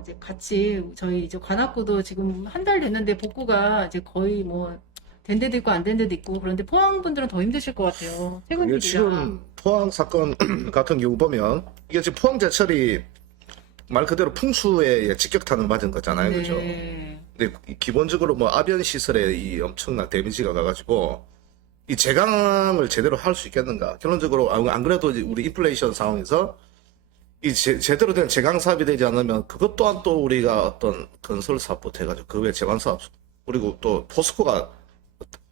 이제 같이 저희 이제 관악구도 지금 한 달 됐는데 복구가 이제 거의 뭐 된 데도 있고 안 된 데도 있고 그런데 포항 분들은 더 힘드실 것 같아요. 이게 퇴근길이라. 지금 포항 사건 같은 경우 보면 이게 지금 포항 제철이 말 그대로 풍수에 직격탄을 맞은 거잖아요, 그죠? 근데 기본적으로 뭐 아변 시설에 이 엄청난 데미지가 가가지고 이 제강을 제대로 할 수 있겠는가? 결론적으로 안 그래도 우리 인플레이션 상황에서 이 제대로 된 제강 사업이 되지 않으면 그것 또한 또 우리가 어떤 건설 사업부터 해가지고 그 외 제강 사업 그리고 또 포스코가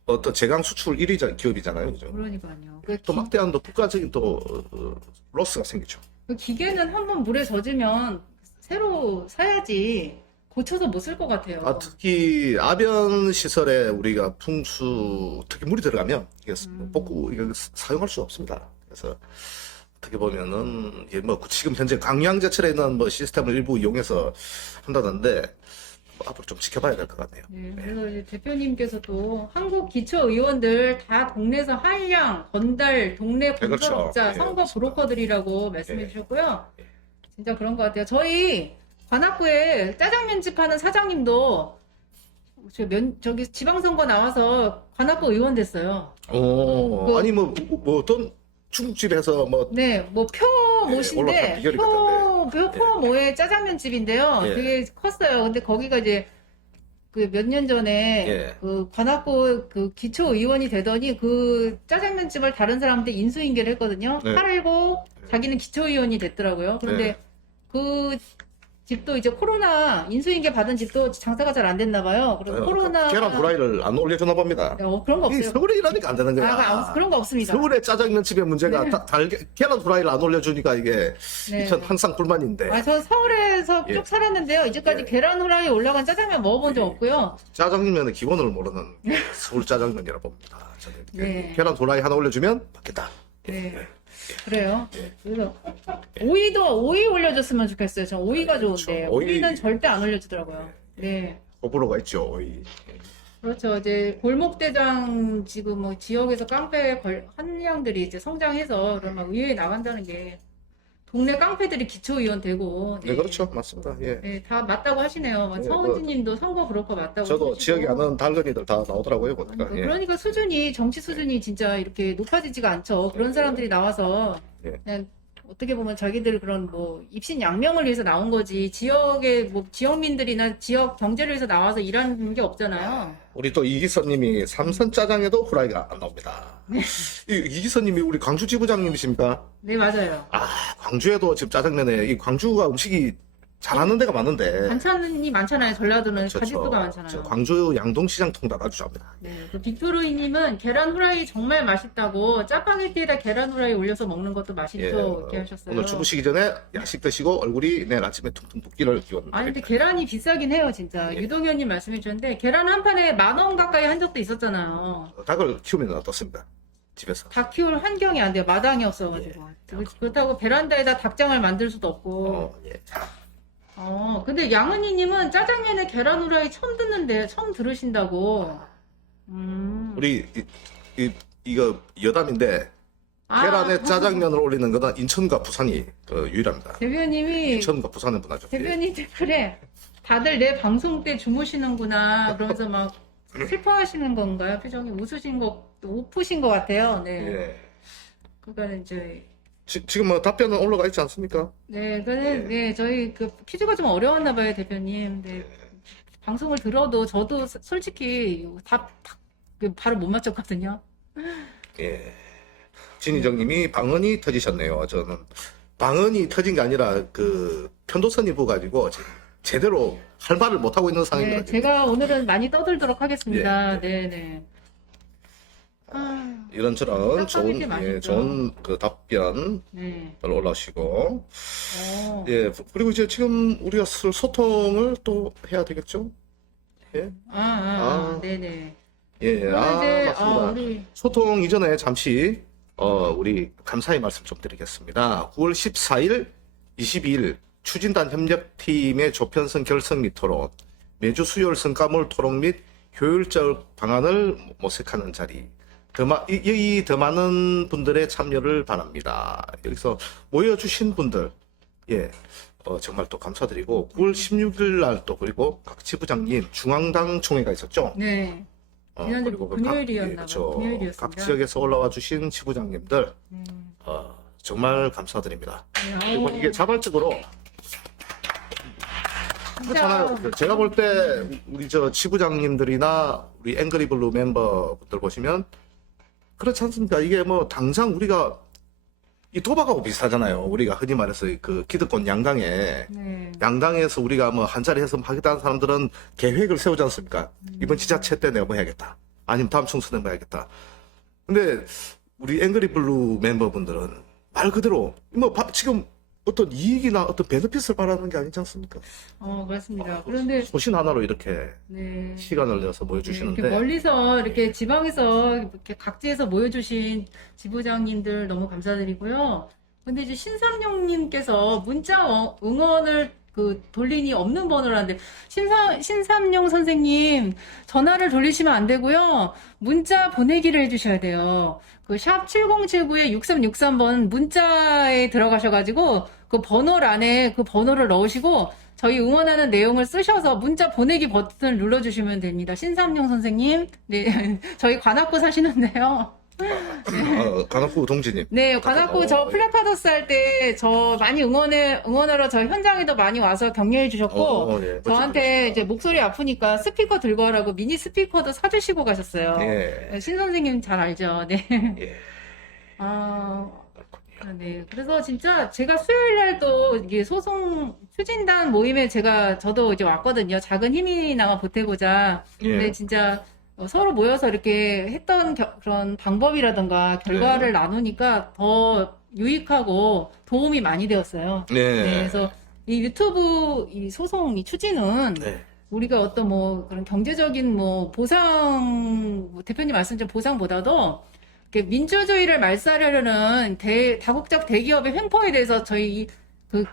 어떤 제강 수출 1위 기업이잖아요, 그죠? 그러니까요. 또 막대한 또 국가적인 또 로스가 생기죠. 그 기계는 한번 물에 젖으면 새로 사야지 고쳐서 못 쓸 것 같아요. 특히 아변 시설에 우리가 풍수 특히 물이 들어가면 이게 복구 이거 사용할 수 없습니다. 그래서 어떻게 보면은 이게 뭐 지금 현재 강양제철에 있는 뭐 시스템을 일부 이용해서 한다던데 뭐 앞으로 좀 지켜봐야 될 것 같네요. 네, 그래서 이제 대표님께서도 한국 기초의원들 다 동네에서 한량, 건달, 동네 그렇죠. 건설업자, 예, 선거 그렇습니다. 브로커들이라고 말씀해 예. 주셨고요. 예. 진짜 그런 것 같아요. 저희 관악구에 짜장면집 하는 사장님도 저기 지방선거 나와서 관악구 의원 됐어요. 아니 뭐 어떤 중국집에서 뭐 네, 뭐 올라간 표모신데 비결이 같은데. 표모의 짜장면집인데요. 예. 되게 컸어요. 근데 거기가 이제 그 몇 년 전에 예. 그 관악구 그 기초의원이 되더니 그 짜장면집을 다른 사람한테 인수인계를 했거든요. 네. 팔고 자기는 기초의원이 됐더라고요. 그런데 네. 그 집도 이제 코로나 인수인계 받은 집도 장사가 잘 안 됐나 봐요. 그래서 코로나 계란 후라이를 안 올려주나 봅니다. 그런 거 이 없어요. 서울에 이러니까 안 되는 거야. 그런 거 없습니다. 서울의 짜장면 집의 문제가 네. 계란 후라이를 안 올려주니까 이게 네. 전 항상 불만인데 전 서울에서 예. 쭉 살았는데요. 이제까지 예. 계란 후라이 올라간 짜장면 먹어본 적 없고요. 짜장면의 기본을 모르는 서울 짜장면이라 봅니다. 저는 네. 계란 후라이 하나 올려주면 받겠다. 네. 그래요. 예. 그래서 오이 올려줬으면 좋겠어요. 전 오이가 좋은데 그렇죠. 오이. 오이는 절대 안 올려주더라고요. 네. 호불호가 있죠. 그렇죠. 이제 골목대장 지금 뭐 지역에서 깡패 한량들이 이제 성장해서 그러면 의회에 나간다는 게 동네 깡패들이 기초의원 되고 네, 그렇죠. 맞습니다. 예. 네, 다 맞다고 하시네요. 네, 서은지님도 선거 브로커 맞다고 저도 하시고. 지역에 아는 달근이들 다 나오더라고요. 보니까. 예. 그러니까 수준이 정치 수준이 진짜 이렇게 높아지지가 않죠. 그런 사람들이 나와서 예. 그냥 어떻게 보면 자기들 그런 뭐 입신 양명을 위해서 나온 거지 지역의 뭐 지역민들이나 지역 경제를 위해서 나와서 일하는 게 없잖아요. 우리 또 이기선님이 삼선 짜장에도 후라이가 안 나옵니다. 네. 이기선님이 우리 광주 지부장님이십니까? 네, 맞아요. 광주에도 지금 짜장면에 이 광주가 음식이 잘하는 데가 많은데 반찬이 많잖아요. 전라도는 그렇죠. 가짓수가 저 많잖아요. 광주 양동시장 통닭 아주 좋아합니다. 네, 그 빅토르이님은 계란 후라이 정말 맛있다고 짜파게티에다 계란 후라이 올려서 먹는 것도 맛있죠. 예, 이렇게 하셨어요. 오늘 주무시기 전에 야식 드시고 얼굴이 내일 아침에 퉁퉁 붓기를 기원. 아니 근데 계란이 비싸긴 해요 진짜. 예. 유동현님 말씀해 주셨는데 계란 한 판에 10,000원 가까이 한 적도 있었잖아요. 닭을 키우면 어떻습니다. 집에서. 닭 키울 환경이 안 돼요. 마당이 없어가지고. 그렇다고 베란다에다 닭장을 만들 수도 없고. 예. 근데 양은희님은 짜장면에 계란 후라이 처음 듣는데 처음 들으신다고. 우리 이거 여담인데 계란에 짜장면을 올리는 거는 인천과 부산이 유일합니다. 대표님이 인천과 부산의 문화죠. 예. 대표님 댓글에 다들 내 방송 때 주무시는구나 그러면서 막 슬퍼하시는 건가요? 표정이 웃으신 것 같아요. 네. 예. 그러니까 이제 지금 뭐 답변은 올라가 있지 않습니까? 네, 네, 저희 그 퀴즈가 좀 어려웠나 봐요, 대표님. 네. 방송을 들어도 저도 솔직히 답 바로 못 맞췄거든요. 예. 진희정님이 방언이 터지셨네요. 저는 방언이 터진 게 아니라 그 편도선이 부어가지고 지금 제대로 할 말을 못 하고 있는 상황입니다. 네, 제가 오늘은 많이 떠들도록 하겠습니다. 예. 네, 네. 이런저런 짜파게티 좋은 맛있죠. 좋은 그 답변 네. 올라오시고 예 그리고 이제 지금 우리가 소통을 또 해야 되겠죠? 예. 네네. 예, 이제 맞습니다. 우리 소통 이전에 잠시 우리 감사의 말씀 좀 드리겠습니다. 9월 14일, 22일 추진단 협력팀의 조편성 결성 및 토론, 매주 수요일 성과물 토론 및 효율적 방안을 모색하는 자리. 더 많은 분들의 참여를 바랍니다. 여기서 모여주신 분들, 예, 정말 또 감사드리고 9월 16일 날 또 그리고 각 지부장님 중앙당 총회가 있었죠. 네. 지난주 그리고 금요일이었나 그렇죠. 봐요. 금요일이었습니다. 각 지역에서 올라와 주신 지부장님들 네. 정말 감사드립니다. 네, 그리고 이게 자발적으로 그렇잖아요. 진짜 제가 볼 때 우리 저 지부장님들이나 우리 앵그리블루 멤버분들 보시면 그렇지 않습니까? 이게 뭐 당장 우리가 이 도박하고 비슷하잖아요. 우리가 흔히 말해서 그 기득권 양당에 네. 양당에서 우리가 뭐 한 자리 해서 하겠다는 사람들은 계획을 세우지 않습니까? 이번 지자체 때 내가 뭐 해야겠다. 아니면 다음 총선에 뭐 해야겠다. 근데 우리 앵그리블루 멤버분들은 말 그대로 뭐 지금 어떤 이익이나 어떤 베네핏을 바라는 게 아니지 않습니까? 그렇습니다. 그런데 소신 하나로 이렇게 네. 시간을 내서 네, 모여주시는데 이렇게 멀리서 이렇게 지방에서 이렇게 각지에서 모여주신 지부장님들 너무 감사드리고요. 근데 이제 신삼룡님께서 문자 응원을 돌리니 없는 번호라는데, 신삼룡 선생님, 전화를 돌리시면 안 되고요. 문자 보내기를 해주셔야 돼요. 샵 7079에 6363번 문자에 들어가셔가지고, 그 번호란에 그 번호를 넣으시고, 저희 응원하는 내용을 쓰셔서 문자 보내기 버튼을 눌러주시면 됩니다. 신삼룡 선생님. 네. 저희 관악구 사시는데요. 관악구 동지님. 네, 관악구 저 플래카더스 할 때 저 많이 응원하러 저 현장에도 많이 와서 격려해 주셨고, 예, 저한테 이제 목소리 아프니까 스피커 들고 가라고 미니 스피커도 사주시고 가셨어요. 예. 신 선생님 잘 알죠? 네. 예. 네. 그래서 진짜 제가 수요일 날 또 이게 소송 추진단 모임에 저도 이제 왔거든요. 작은 힘이나마 보태고자. 근데 예. 진짜 서로 모여서 이렇게 했던 그런 방법이라든가 결과를 나누니까 더 유익하고 도움이 많이 되었어요. 네. 네, 그래서 이 유튜브 이 소송 이 추진은 네. 우리가 어떤 그런 경제적인 보상, 대표님 말씀처럼 보상보다도 이렇게 민주주의를 말살하려는 다국적 대기업의 횡포에 대해서 저희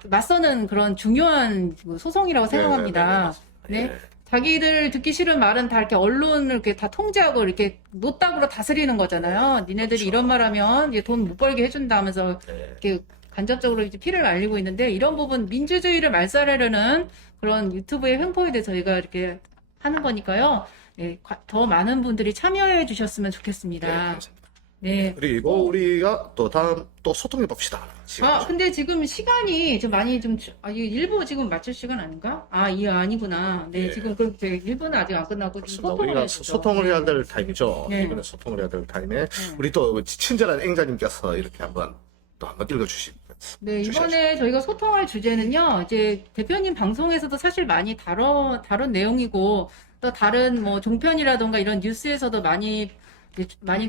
맞서는 그런 중요한 소송이라고 생각합니다. 네. 자기들 듣기 싫은 말은 다 이렇게 언론을 이렇게 다 통제하고 이렇게 노딱으로 다스리는 거잖아요. 니네들이 그렇죠. 이런 말 하면 돈 못 벌게 해준다 하면서 이렇게 간접적으로 이제 피를 알리고 있는데, 이런 부분 민주주의를 말살하려는 그런 유튜브의 횡포에 대해서 저희가 이렇게 하는 거니까요. 네, 더 많은 분들이 참여해 주셨으면 좋겠습니다. 네. 그리고 우리가 또 다음 또 소통해 봅시다. 근데 지금 시간이 좀 많이 이거 일부 지금 맞출 시간 아닌가? 아니구나. 네, 예. 지금 그 1분은 아직 안 끝나고 지금 그렇습니다. 소통을 우리가 해야죠. 소통을 해야 될 타임이죠. 네. 이번에 소통을 해야 될 타임에 우리 또 친절한 앵자님께서 이렇게 한번 읽어주시면. 네, 이번에 저희가 소통할 주제는요, 이제 대표님 방송에서도 사실 많이 다룬 내용이고, 또 다른 종편이라던가 이런 뉴스에서도 많이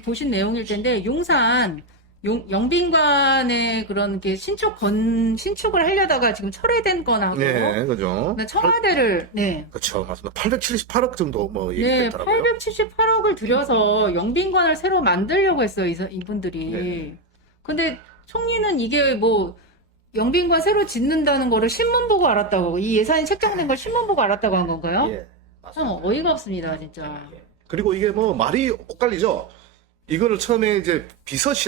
보신 내용일 텐데, 용산, 영빈관의 그런 게 신축을 하려다가 지금 철회된 건하고, 네, 그죠. 청와대를, 네. 그렇죠. 맞습니다. 878억 정도 네, 얘기했더라고요. 878억을 들여서 영빈관을 새로 만들려고 했어요, 이분들이. 네. 근데 총리는 이게 영빈관 새로 짓는다는 거를 신문 보고 알았다고, 이 예산이 책정된 걸 신문 보고 알았다고 한 건가요? 예, 참 어이가 없습니다, 진짜. 그리고 이게 말이 엇갈리죠. 이거를 처음에 이제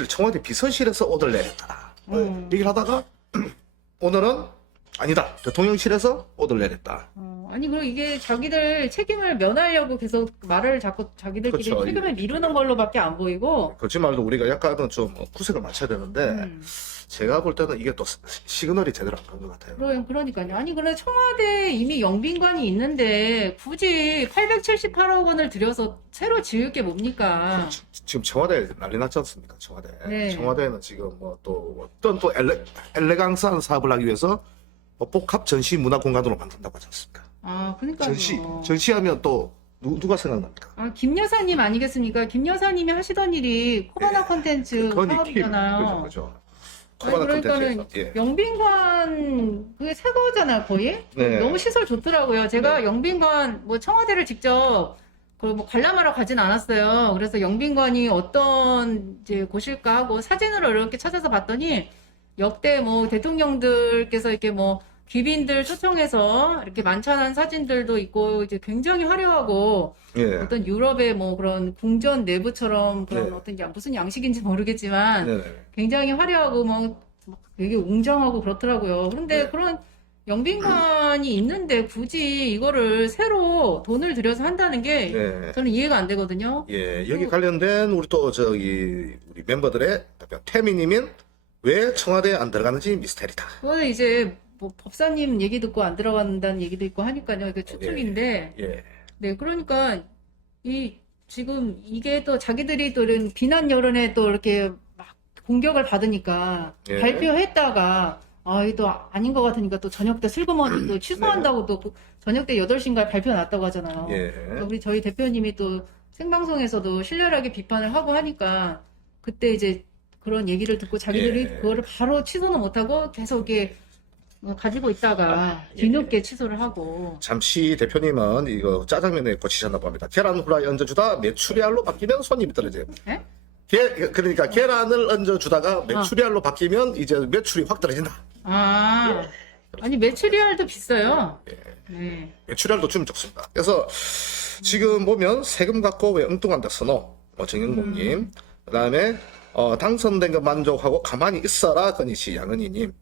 청와대 비서실에서 오더를 내렸다. 얘기를 하다가 오늘은 아니다. 대통령실에서 오더를 내렸다. 아니, 그리고 이게 자기들 책임을 면하려고 계속 말을 자꾸 자기들끼리 그렇죠. 책임을 미루는 걸로밖에 안 보이고. 그렇지 말도 우리가 약간은 좀 구색을 맞춰야 되는데 제가 볼 때는 이게 또 시그널이 제대로 안 간 것 같아요. 그러니까요. 아니, 그래 청와대에 이미 영빈관이 있는데 굳이 878억 원을 들여서 새로 지을 게 뭡니까? 지금 청와대 난리 났지 않습니까? 청와대. 네. 청와대는 지금 또 어떤 또 엘레강스한 사업을 하기 위해서 복합 전시 문화 공간으로 만든다고 하지 않습니까? 그러니까요. 전시하면 또 누가 생각납니까? 김 여사님 아니겠습니까? 김 여사님이 하시던 일이 코바나 콘텐츠 사업이잖아요. 그죠. 그러니까는 영빈관 그게 새 거잖아요, 거의. 네. 너무 시설 좋더라고요. 제가 영빈관 청와대를 직접 관람하러 가진 않았어요. 그래서 영빈관이 어떤 이제 곳일까 하고 사진으로 이렇게 찾아서 봤더니 역대 대통령들께서 이렇게 귀빈들 초청해서 이렇게 만찬한 사진들도 있고, 이제 굉장히 화려하고, 어떤 유럽의 그런 궁전 내부처럼 그런 어떤 무슨 양식인지 모르겠지만, 굉장히 화려하고 되게 웅장하고 그렇더라고요. 그런데 그런 영빈관이 있는데 굳이 이거를 새로 돈을 들여서 한다는 게 저는 이해가 안 되거든요. 예, 여기 관련된 우리 우리 멤버들의 답변. 태미님은 왜 청와대에 안 들어가는지 미스테리다. 그거는 이제 법사님 얘기 듣고 안 들어간다는 얘기도 있고 하니까요. 이게 추측인데. 네, 그러니까 지금 이게 또 자기들이 또 이런 비난 여론에 또 이렇게 막 공격을 받으니까 발표했다가 이게 또 아닌 것 같으니까 또 저녁 때 슬그머니 또 취소한다고 또 저녁 때 8시인가에 발표 났다고 하잖아요. 저희 대표님이 또 생방송에서도 신랄하게 비판을 하고 하니까 그때 이제 그런 얘기를 듣고 자기들이 그거를 바로 취소는 못하고 계속 이렇게 가지고 있다가 뒤늦게 취소를 하고. 잠시 대표님은 이거 짜장면에 꽂히셨나 봅니다. 계란 후라이 얹어주다 메추리알로 바뀌면 손님이 떨어져요. 그러니까 계란을 얹어주다가 메추리알로 바뀌면 이제 매출이 확 떨어진다. 아, 아니 메추리알도 비싸요. 네. 매출알도 좀 적습니다. 그래서 지금 보면 세금 갖고 왜 엉뚱한다 선호 정영봉님 그다음에 당선된 거 만족하고 가만히 있어라 건희씨 양은희님.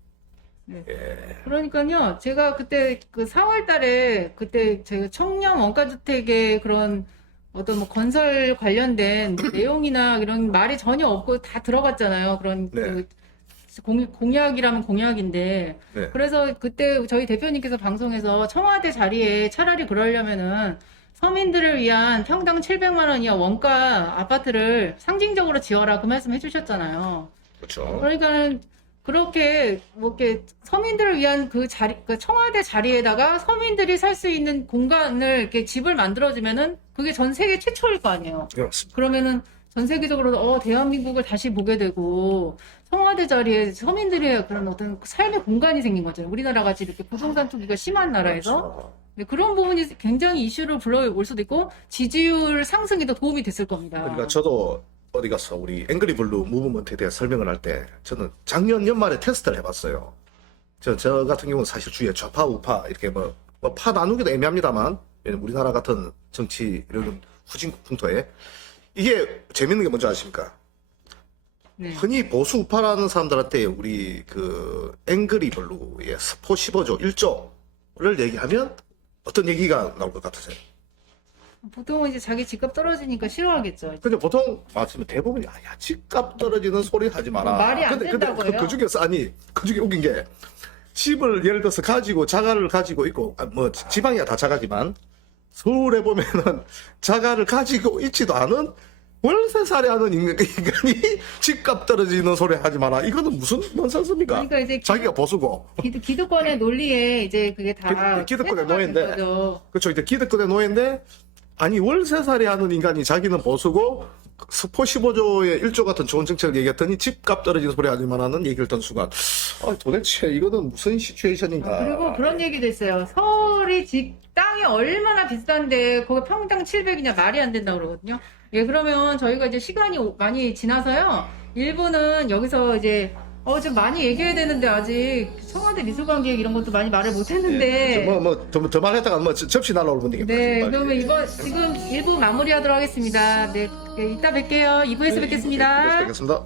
그러니까요, 제가 그때 그 4월 달에 그때 제가 청년 원가주택의 그런 어떤 뭐 건설 관련된 내용이나 이런 말이 전혀 없고 다 들어갔잖아요. 그런 네. 그 공약이라면 공약인데. 네. 그래서 그때 저희 대표님께서 방송에서 청와대 자리에 차라리 그러려면은 서민들을 위한 평당 700만 원 이하 원가 아파트를 상징적으로 지어라 그 말씀 해주셨잖아요. 그렇죠. 그러니까는 그렇게 뭐 이렇게 서민들을 위한 그 자리, 그 청와대 자리에다가 서민들이 살 수 있는 공간을 이렇게 집을 만들어주면은 그게 전 세계 최초일 거 아니에요. 그렇습니다. 그러면은 전 세계적으로 대한민국을 다시 보게 되고 청와대 자리에 서민들의 그런 어떤 삶의 공간이 생긴 거죠. 우리나라 같이 이렇게 부동산 투기가 심한 나라에서 그렇죠. 네, 그런 부분이 굉장히 이슈를 불러올 수도 있고 지지율 상승에도 도움이 됐을 겁니다. 그러니까 저도 어디 가서 우리 앵그리블루 무브먼트에 대해 설명을 할 때 저는 작년 연말에 테스트를 해봤어요. 저 같은 경우는 사실 주위에 좌파 우파 이렇게 뭐 파 나누기도 애매합니다만 왜냐면 우리나라 같은 정치 이런 후진 풍토에 이게 재밌는 게 뭔지 아십니까? 네. 흔히 보수 우파라는 사람들한테 우리 그 앵그리블루의 스포 15조 1조를 얘기하면 어떤 얘기가 나올 것 같으세요? 보통은 이제 자기 집값 떨어지니까 싫어하겠죠. 근데 보통 맞으면 대부분이 야 집값 떨어지는 소리 하지 마라. 말이 안 근데 된다고요? 그 중에서 그 중에 웃긴 게 집을 예를 들어서 가지고 자가를 가지고 있고 뭐 지방이야 다 자가지만 서울에 보면은 자가를 가지고 있지도 않은 월세살이 하는 인간이 집값 떨어지는 소리 하지 마라. 이거는 무슨 넌센스입니까? 그러니까 이제 자기가 보수고. 기득권의 논리에 이제 그게 다 기득권의 해석이 노예인데. 된 거죠. 그렇죠. 이제 기득권의 노예인데 아니 월세살이 하는 인간이 자기는 보수고 스포 15조의 1조 같은 좋은 정책을 얘기했더니 집값 떨어지는 소리 하지만 하는 얘기를 던 순간 도대체 이거는 무슨 시츄에이션인가. 그리고 그런 얘기도 있어요. 서울이 땅이 얼마나 비싼데 거기 평당 700이냐 말이 안 된다고 그러거든요. 예, 그러면 저희가 이제 시간이 많이 지나서요. 일부는 여기서 이제 좀 많이 얘기해야 되는데 아직 청와대 미술관계획 이런 것도 많이 말을 못 했는데. 더 말했다가 접시 날라오는 분위기. 네, 그러면 지금 1부 마무리하도록 하겠습니다. 네, 이따 뵐게요. 2부에서 뵙겠습니다. 뵙겠습니다.